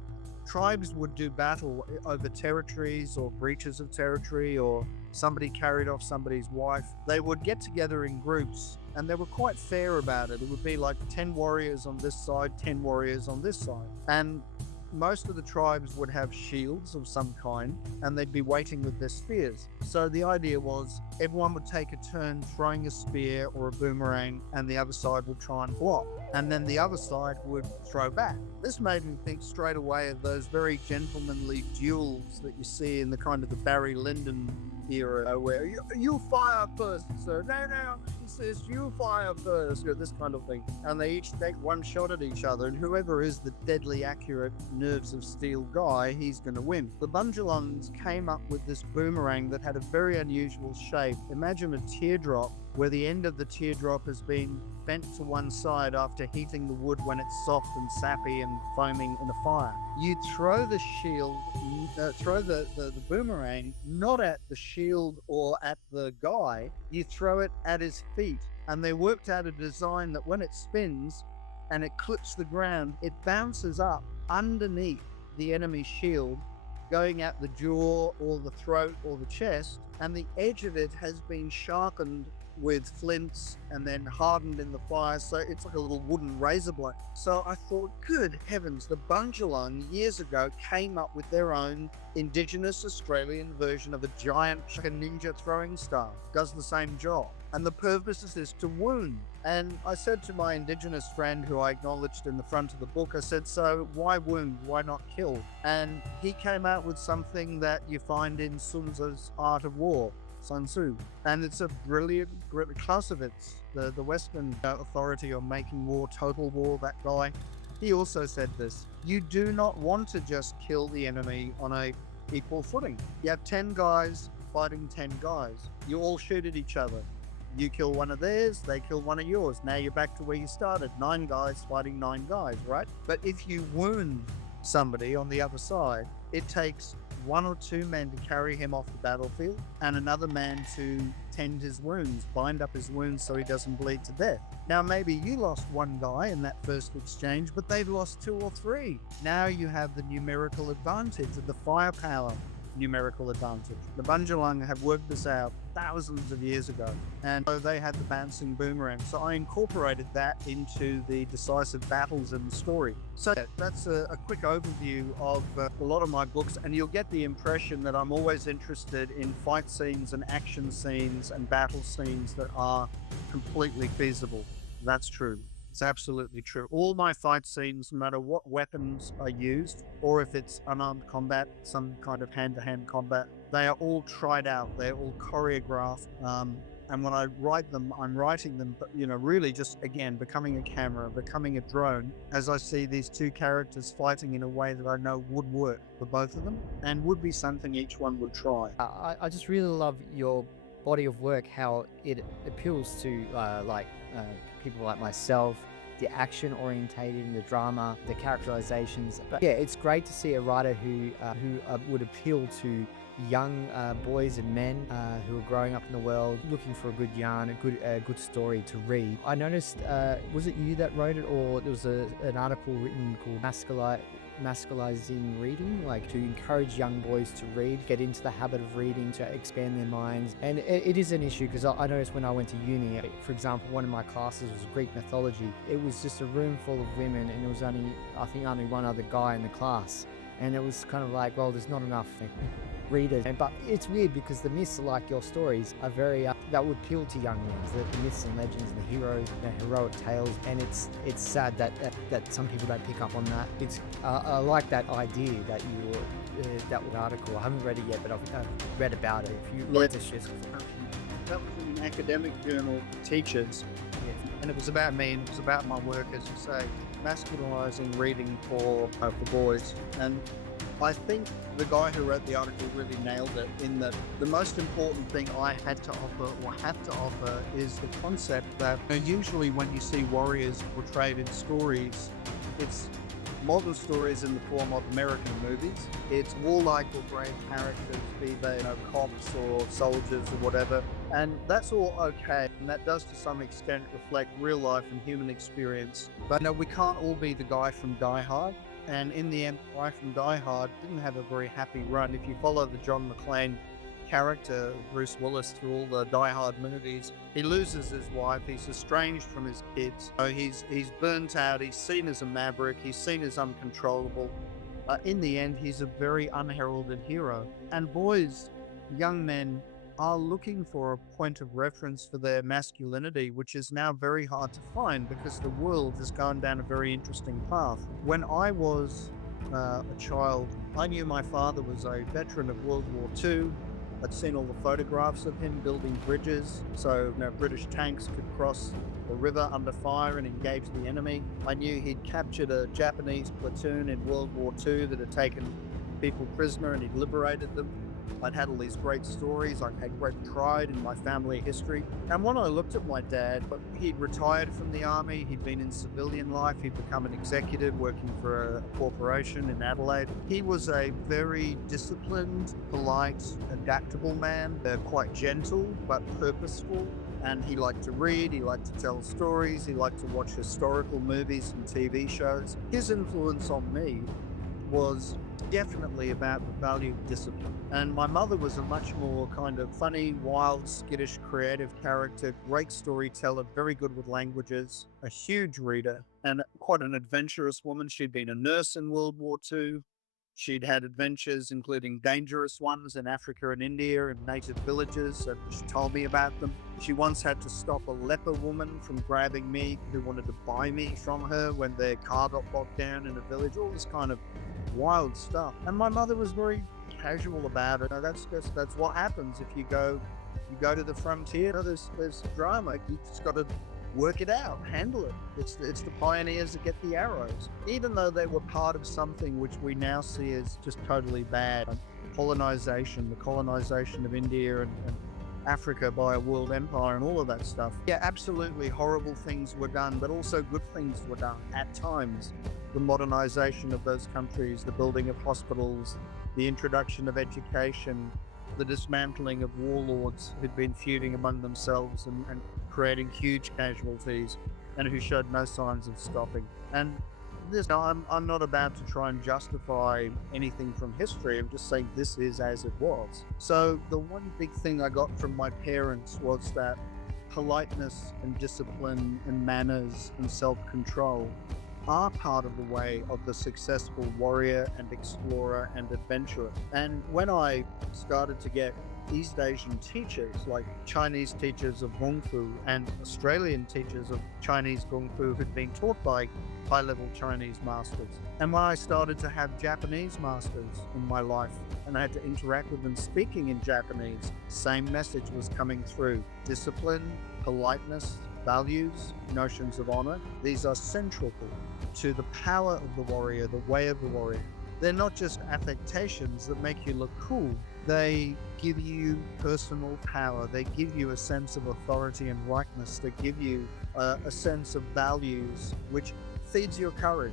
tribes would do battle over territories or breaches of territory, or somebody carried off somebody's wife, they would get together in groups, and they were quite fair about it. It would be like 10 warriors on this side, 10 warriors on this side. And most of the tribes would have shields of some kind, and they'd be waiting with their spears. So the idea was everyone would take a turn throwing a spear or a boomerang, and the other side would try and block, and then the other side would throw back. This made me think straight away of those very gentlemanly duels that you see in the kind of the Barry Lyndon era, where you fire first, sir. No, he says you fire first, this kind of thing. And they each take one shot at each other, and whoever is the deadly accurate nerves of steel guy, he's going to win. The Bundjalungs came up with this boomerang that had a very unusual shape. Imagine a teardrop where the end of the teardrop has been bent to one side after heating the wood when it's soft and sappy and foaming in a fire. You throw the shield, throw the boomerang not at the shield or at the guy, you throw it at his feet. And they worked out a design that when it spins and it clips the ground, it bounces up underneath the enemy's shield, going at the jaw or the throat or the chest, and the edge of it has been sharpened with flints and then hardened in the fire, so it's like a little wooden razor blade. So I thought, good heavens, the Bundjalung years ago came up with their own indigenous Australian version of a giant ninja throwing star. Does the same job, and the purpose is to wound. And I said to my indigenous friend, who I acknowledged in the front of the book, I said, so why wound? Why not kill? And he came out with something that you find in Sun Tzu's Art of War, Sun Tzu. And it's a brilliant Clausewitz, the Western authority on making war, total war, that guy. He also said this: you do not want to just kill the enemy on a equal footing. You have 10 guys fighting 10 guys. You all shoot at each other. You kill one of theirs, they kill one of yours. Now you're back to where you started. 9 guys fighting 9 guys, right? But if you wound somebody on the other side, it takes 1 or 2 men to carry him off the battlefield and another man to tend his wounds, bind up his wounds so he doesn't bleed to death. Now maybe you lost 1 guy in that first exchange, but they've lost 2 or 3. Now you have the numerical advantage of the firepower numerical advantage. The Bundjalung have worked this out thousands of years ago, and so they had the bouncing boomerang. So I incorporated that into the decisive battles in the story. So that's a quick overview of a lot of my books, and you'll get the impression that I'm always interested in fight scenes and action scenes and battle scenes that are completely feasible. That's true. It's absolutely true. All my fight scenes, no matter what weapons are used, or if it's unarmed combat, some kind of hand-to-hand combat, they are all tried out. They're all choreographed. And when I write them, I'm writing them, but really just, again, becoming a camera, becoming a drone, as I see these 2 characters fighting in a way that I know would work for both of them, and would be something each one would try. I just really love your body of work, how it appeals to people like myself, the action orientated, the drama, the characterizations. But yeah, it's great to see a writer who would appeal to young boys and men who are growing up in the world, looking for a good yarn, a good story to read. I noticed, was it you that wrote it, or there was an article written called masculizing reading, like to encourage young boys to read, get into the habit of reading, to expand their minds. And it is an issue, because I noticed when I went to uni, for example, one of my classes was Greek mythology. It was just a room full of women, and there was only one other guy in the class, and it was kind of like, well, there's not enough readers. But it's weird, because the myths, like your stories, are very that would appeal to young men, the myths and legends, the heroes, the heroic tales. And it's sad that some people don't pick up on that. It's I like that idea that you that article. I haven't read it yet, but I've read about it. If you like to share something. That was in an academic journal for teachers, and it was about me, and it was about my work, as you say, masculinizing reading for boys. And I think the guy who wrote the article really nailed it, in that the most important thing I had to offer, or have to offer, is the concept that usually when you see warriors portrayed in stories, it's modern stories in the form of American movies. It's warlike or brave characters, be they cops or soldiers or whatever, and that's all okay, and that does to some extent reflect real life and human experience. But no, we can't all be the guy from Die Hard. And in the end, the guy from Die Hard didn't have a very happy run. If you follow the John McClane character, Bruce Willis, through all the Die Hard movies, he loses his wife, he's estranged from his kids, so he's burnt out, he's seen as a maverick, he's seen as uncontrollable. In the end, he's a very unheralded hero. And boys, young men, are looking for a point of reference for their masculinity, which is now very hard to find, because the world has gone down a very interesting path. When I was a child, I knew my father was a veteran of World War II. I'd seen all the photographs of him building bridges so British tanks could cross the river under fire and engage the enemy. I knew he'd captured a Japanese platoon in World War II that had taken people prisoner, and he'd liberated them. I'd had all these great stories. I had great pride in my family history. And when I looked at my dad, he'd retired from the army, he'd been in civilian life, he'd become an executive working for a corporation in Adelaide. He was a very disciplined, polite, adaptable man. They're quite gentle, but purposeful. And he liked to read, he liked to tell stories, he liked to watch historical movies and TV shows. His influence on me was definitely about the value of discipline. And my mother was a much more kind of funny, wild, skittish, creative character, great storyteller, very good with languages, a huge reader, and quite an adventurous woman. She'd been a nurse in World War II. She'd had adventures, including dangerous ones in Africa and India, in native villages, and she told me about them. She once had to stop a leper woman from grabbing me, who wanted to buy me from her when their car got bogged down in a village, all this kind of wild stuff. And my mother was very casual about it. That's what happens if you go to the frontier. There's drama. You just got to work it out, handle it. It's the pioneers that get the arrows. Even though they were part of something which we now see as just totally bad, colonization, the colonization of India and Africa by a world empire and all of that stuff. Yeah, absolutely horrible things were done, but also good things were done at times. The modernization of those countries, the building of hospitals, the introduction of education, the dismantling of warlords who'd been feuding among themselves and creating huge casualties and who showed no signs of stopping. And this, I'm not about to try and justify anything from history. I'm just saying this is as it was. So the one big thing I got from my parents was that politeness and discipline and manners and self-control are part of the way of the successful warrior and explorer and adventurer. And when I started to get East Asian teachers, like Chinese teachers of Kung Fu and Australian teachers of Chinese Kung Fu who'd been taught by high-level Chinese masters, and when I started to have Japanese masters in my life and I had to interact with them speaking in Japanese, same message was coming through. Discipline, politeness, values, notions of honor, these are central to the power of the warrior, the way of the warrior. They're not just affectations that make you look cool. They give you personal power. They give you a sense of authority and rightness. They give you a sense of values, which feeds your courage,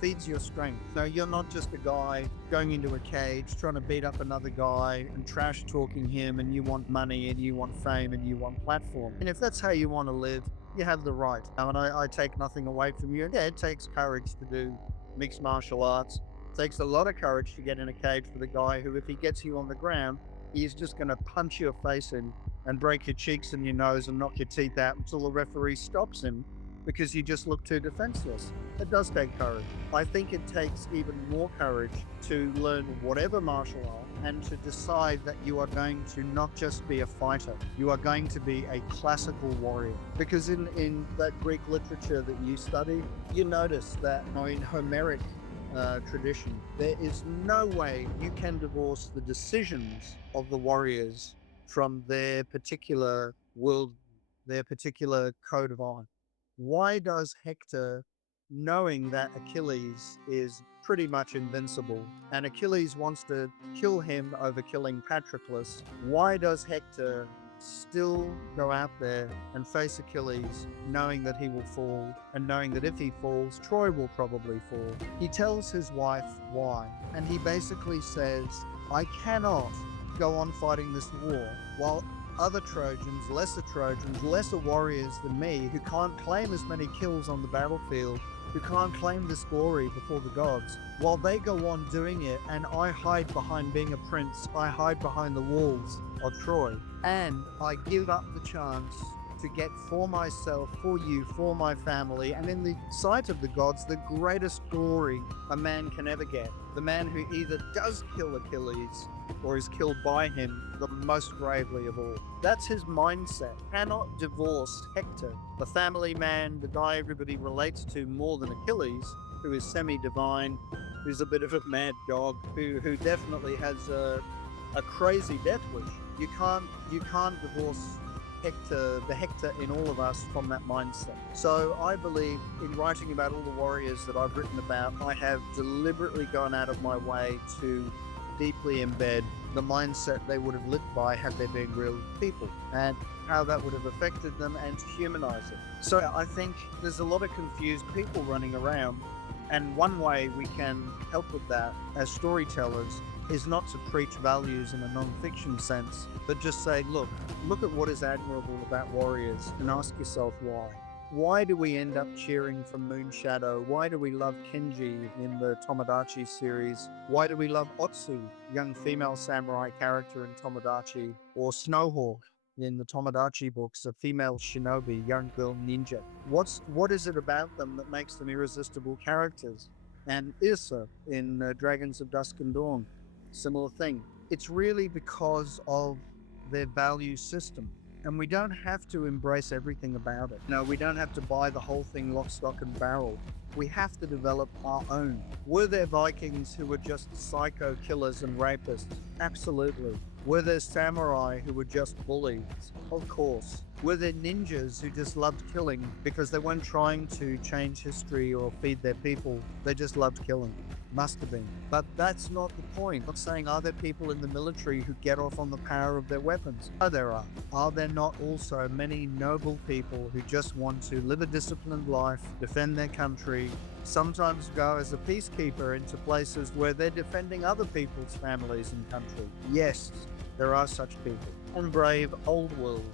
feeds your strength. No, you're not just a guy going into a cage trying to beat up another guy and trash talking him, and you want money and you want fame and you want platform. And if that's how you want to live, you have the right. And I take nothing away from you. Yeah, it takes courage to do mixed martial arts. It takes a lot of courage to get in a cage with a guy who, if he gets you on the ground, he's just going to punch your face in and break your cheeks and your nose and knock your teeth out until the referee stops him because you just look too defenseless. It does take courage. I think it takes even more courage to learn whatever martial art and to decide that you are going to not just be a fighter, you are going to be a classical warrior. Because in that Greek literature that you study, you notice that in Homeric tradition, there is no way you can divorce the decisions of the warriors from their particular world, their particular code of honor. Why does Hector, knowing that Achilles is pretty much invincible and Achilles wants to kill him over killing Patroclus, why does Hector still go out there and face Achilles, knowing that he will fall and knowing that if he falls, Troy will probably fall? He tells his wife why, and he basically says, I cannot go on fighting this war while other Trojans, lesser warriors than me, who can't claim as many kills on the battlefield, who can't claim this glory before the gods, while they go on doing it and I hide behind being a prince, I hide behind the walls of Troy, and I give up the chance to get for myself, for you, for my family, and in the sight of the gods, the greatest glory a man can ever get. The man who either does kill Achilles or is killed by him the most bravely of all. That's his mindset. Cannot divorce Hector, the family man, the guy everybody relates to more than Achilles, who is semi-divine, who's a bit of a mad dog, who definitely has a crazy death wish. You can't divorce Hector, the Hector in all of us, from that mindset. So I believe in writing about all the warriors that I've written about, I have deliberately gone out of my way to deeply embed the mindset they would have lived by had they been real people, and how that would have affected them, and to humanize it. So I think there's a lot of confused people running around, and one way we can help with that as storytellers is not to preach values in a non-fiction sense, but just say, look at what is admirable about warriors, and ask yourself why. Why do we end up cheering for Moonshadow? Why do we love Kenji in the Tomodachi series? Why do we love Otsu, young female samurai character in Tomodachi? Or Snowhawk in the Tomodachi books, a female shinobi, young girl ninja? What is it about them that makes them irresistible characters? And Issa in Dragons of Dusk and Dawn, similar thing. It's really because of their value system. And we don't have to embrace everything about it. No, we don't have to buy the whole thing lock, stock, and barrel. We have to develop our own. Were there Vikings who were just psycho killers and rapists? Absolutely. Were there samurai who were just bullies? Of course. Were there ninjas who just loved killing because they weren't trying to change history or feed their people? They just loved killing. Must have been. But that's not the point. I'm not saying, are there people in the military who get off on the power of their weapons? Oh, there are. Are there not also many noble people who just want to live a disciplined life, defend their country, sometimes go as a peacekeeper into places where they're defending other people's families and country? Yes, there are such people. And brave old world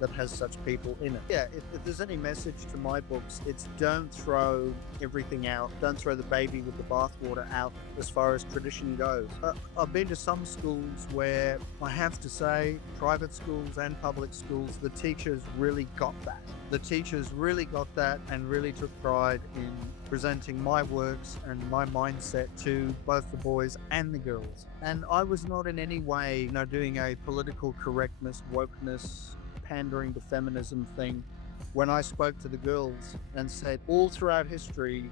that has such people in it. Yeah, if there's any message to my books, it's don't throw everything out. Don't throw the baby with the bathwater out as far as tradition goes. I've been to some schools where I have to say, private schools and public schools, the teachers really got that. The teachers really got that and really took pride in presenting my works and my mindset to both the boys and the girls. And I was not in any way, doing a political correctness, wokeness, pandering to feminism thing when I spoke to the girls and said all throughout history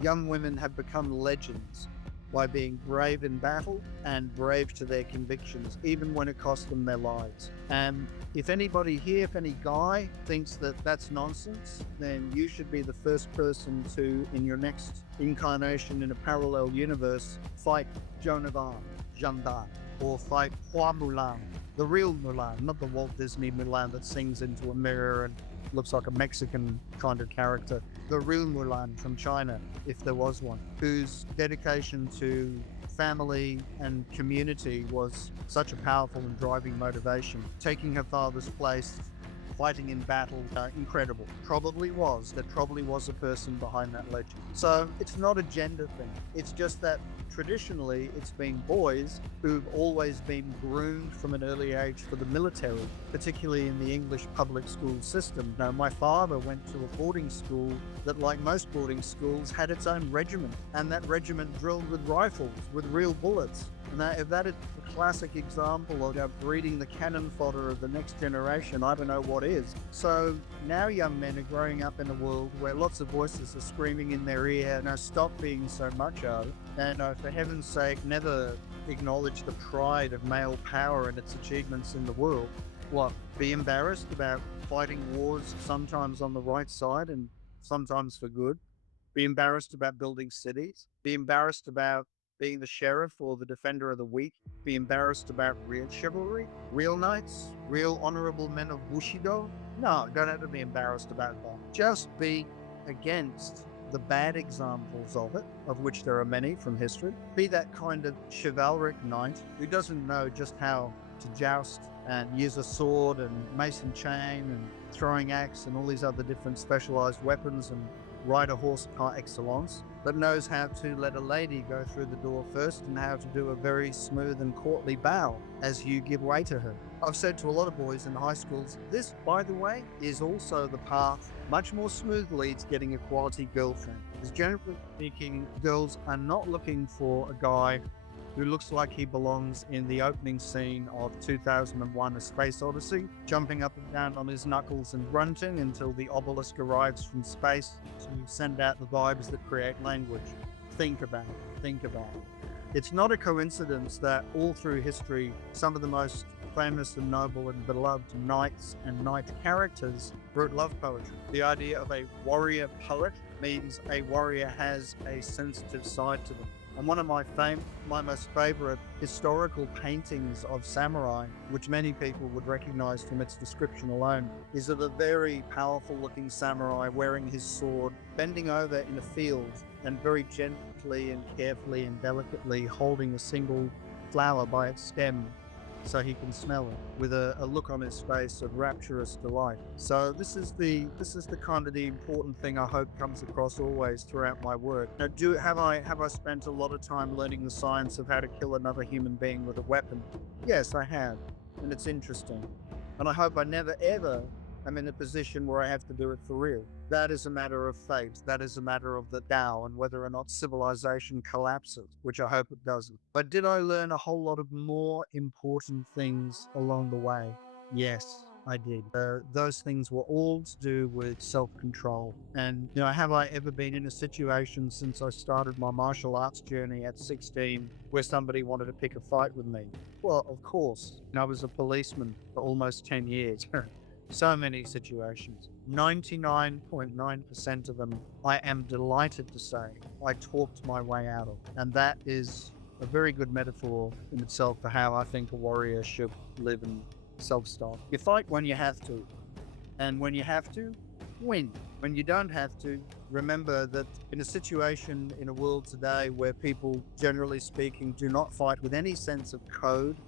young women have become legends by being brave in battle and brave to their convictions, even when it cost them their lives. And if anybody here, if any guy thinks that that's nonsense, then you should be the first person to, in your next incarnation in a parallel universe, fight Joan of Arc, Jeanne d'Arc, or fight Hua Mulan, the real Mulan, not the Walt Disney Mulan that sings into a mirror and looks like a Mexican kind of character. The real Mulan from China, if there was one, whose dedication to family and community was such a powerful and driving motivation. Taking her father's place, fighting in battle, incredible. Probably was a person behind that legend. So it's not a gender thing. It's just that traditionally it's been boys who've always been groomed from an early age for the military, particularly in the English public school system. Now, my father went to a boarding school that, like most boarding schools, had its own regiment, and that regiment drilled with rifles, with real bullets. And if that is a classic example of breeding the cannon fodder of the next generation, I don't know what is. So now young men are growing up in a world where lots of voices are screaming in their ear, no, stop being so macho, and for heaven's sake, never acknowledge the pride of male power and its achievements in the world. What, be embarrassed about fighting wars sometimes on the right side and sometimes for good? Be embarrassed about building cities? Be embarrassed about being the sheriff or the defender of the weak? Be embarrassed about real chivalry, real knights, real honorable men of Bushido? No, don't have to be embarrassed about that. Just be against the bad examples of it, of which there are many from history. Be that kind of chivalric knight who doesn't know just how to joust and use a sword and mace and chain and throwing axe and all these other different specialized weapons and ride a horse par excellence, but knows how to let a lady go through the door first and how to do a very smooth and courtly bow as you give way to her. I've said to a lot of boys in high schools, this, by the way, is also the path much more smoothly to getting a quality girlfriend. Because generally speaking, girls are not looking for a guy who looks like he belongs in the opening scene of 2001: A Space Odyssey, jumping up and down on his knuckles and grunting until the obelisk arrives from space to send out the vibes that create language. Think about it. Think about it. It's not a coincidence that all through history, some of the most famous and noble and beloved knights and knight characters wrote love poetry. The idea of a warrior poet means a warrior has a sensitive side to them. And one of my most favorite historical paintings of samurai, which many people would recognize from its description alone, is of a very powerful looking samurai wearing his sword, bending over in a field and very gently and carefully and delicately holding a single flower by its stem so he can smell it, with a look on his face of rapturous delight. So this is the kind of the important thing I hope comes across always throughout my work. Now, have I spent a lot of time learning the science of how to kill another human being with a weapon? Yes, I have, and it's interesting. And I hope I never ever am in a position where I have to do it for real. That is a matter of fate. That is a matter of the Tao and whether or not civilization collapses, which I hope it doesn't. But did I learn a whole lot of more important things along the way? Yes. I did. Those things were all to do with self-control. And, have I ever been in a situation since I started my martial arts journey at 16 where somebody wanted to pick a fight with me? Well, of course. I was a policeman for almost 10 years. So many situations. 99.9% of them, I am delighted to say, I talked my way out of. And that is a very good metaphor in itself for how I think a warrior should live and self-style. You fight when you have to. And when you have to, win. When you don't have to, remember that in a situation in a world today where people, generally speaking, do not fight with any sense of code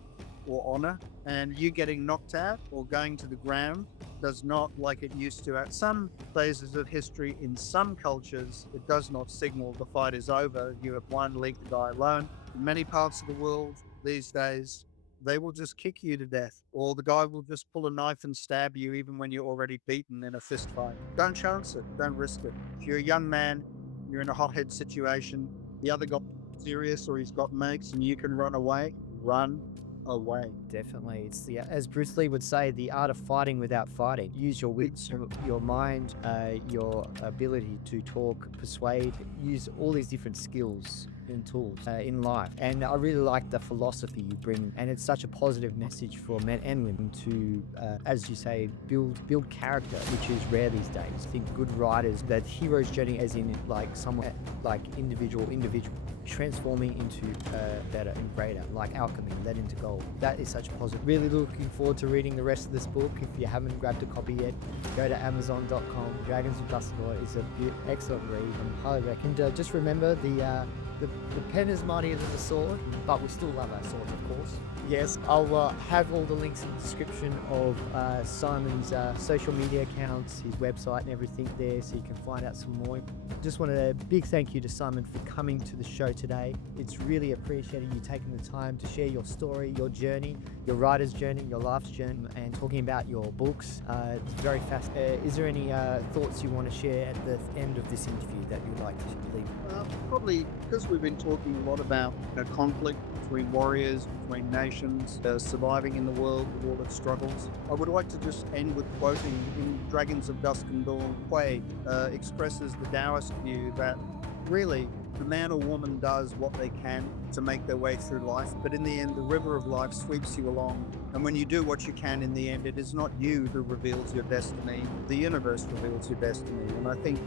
or honor, and you getting knocked out or going to the ground does not, like it used to at some phases of history in some cultures, it does not signal the fight is over, you have won, leave the guy alone. In many parts of the world these days, they will just kick you to death, or the guy will just pull a knife and stab you even when you're already beaten in a fist fight. Don't chance it, don't risk it. If you're a young man, you're in a hothead situation, the other guy's serious or he's got mates and you can run away, run away. Definitely. It's the, as Bruce Lee would say, the art of fighting without fighting. Use your wits, your mind, your ability to talk, persuade, use all these different skills and tools in life. And I really like the philosophy you bring, and it's such a positive message for men and women to, as you say, build character, which is rare these days. I think good writers, that hero's journey as in like someone, like individual, transforming into better and greater, like alchemy, led into gold. That is such a positive. Really looking forward to reading the rest of this book. If you haven't grabbed a copy yet, go to Amazon.com. Dragons of Duscalor is an excellent read. I highly recommend. Just remember the pen is mightier than the sword, but we still love our swords, of course. Yes, I'll have all the links in the description of Simon's social media accounts, his website and everything there, so you can find out some more. Just wanted a big thank you to Simon for coming to the show today. It's really appreciated you taking the time to share your story, your journey, your writer's journey, your life's journey, and talking about your books. It's very fascinating. Is there any thoughts you want to share at the end of this interview that you'd like to leave? Probably because we've been talking a lot about conflict between warriors, between nations, surviving in the world with all its struggles. I would like to just end with quoting in Dragons of Dusk and Dawn, Quaid expresses the Taoist view that really the man or woman does what they can to make their way through life, but in the end the river of life sweeps you along, and when you do what you can in the end, it is not you who reveals your destiny, the universe reveals your destiny. And I think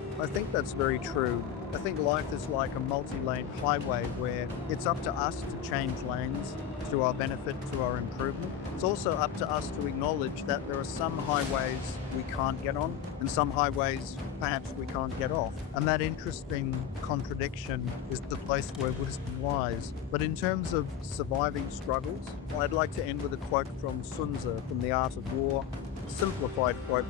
that's very true. I think life is like a multi-lane highway where it's up to us to change lanes to our benefit, to our improvement. It's also up to us to acknowledge that there are some highways we can't get on and some highways perhaps we can't get off. And that interesting contradiction is the place where wisdom lies. But in terms of surviving struggles, I'd like to end with a quote from Sun Tzu from The Art of War, a simplified quote,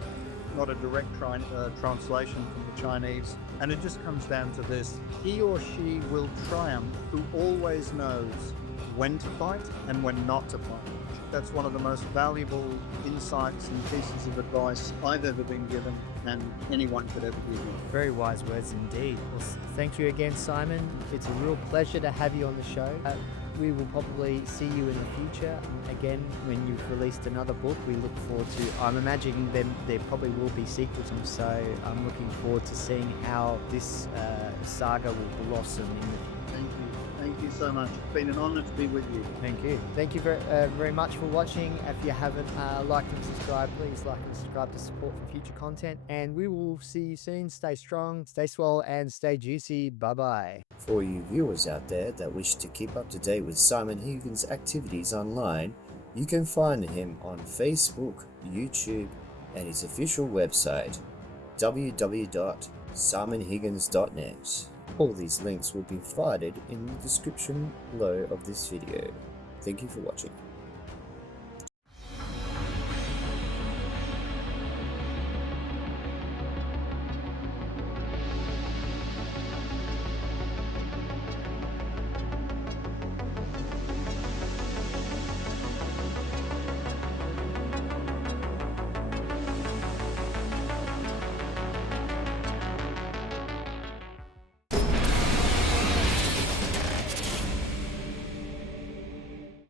not a direct translation from the Chinese. And it just comes down to this: he or she will triumph who always knows when to fight and when not to fight. That's one of the most valuable insights and pieces of advice I've ever been given, and anyone could ever give me. Very wise words indeed. Well, thank you again, Simon. It's a real pleasure to have you on the show. We will probably see you in the future. Again, when you've released another book, we look forward to, I'm imagining there probably will be sequels, so I'm looking forward to seeing how this saga will blossom in the future. Thank you so much. It's been an honor to be with you. Thank you. Thank you very much for watching. If you haven't liked and subscribed, please like and subscribe to support for future content. And we will see you soon. Stay strong, stay swole, and stay juicy. Bye-bye. For you viewers out there that wish to keep up to date with Simon Higgins' activities online, you can find him on Facebook, YouTube, and his official website, www.simonhiggins.net. All these links will be provided in the description below of this video. Thank you for watching.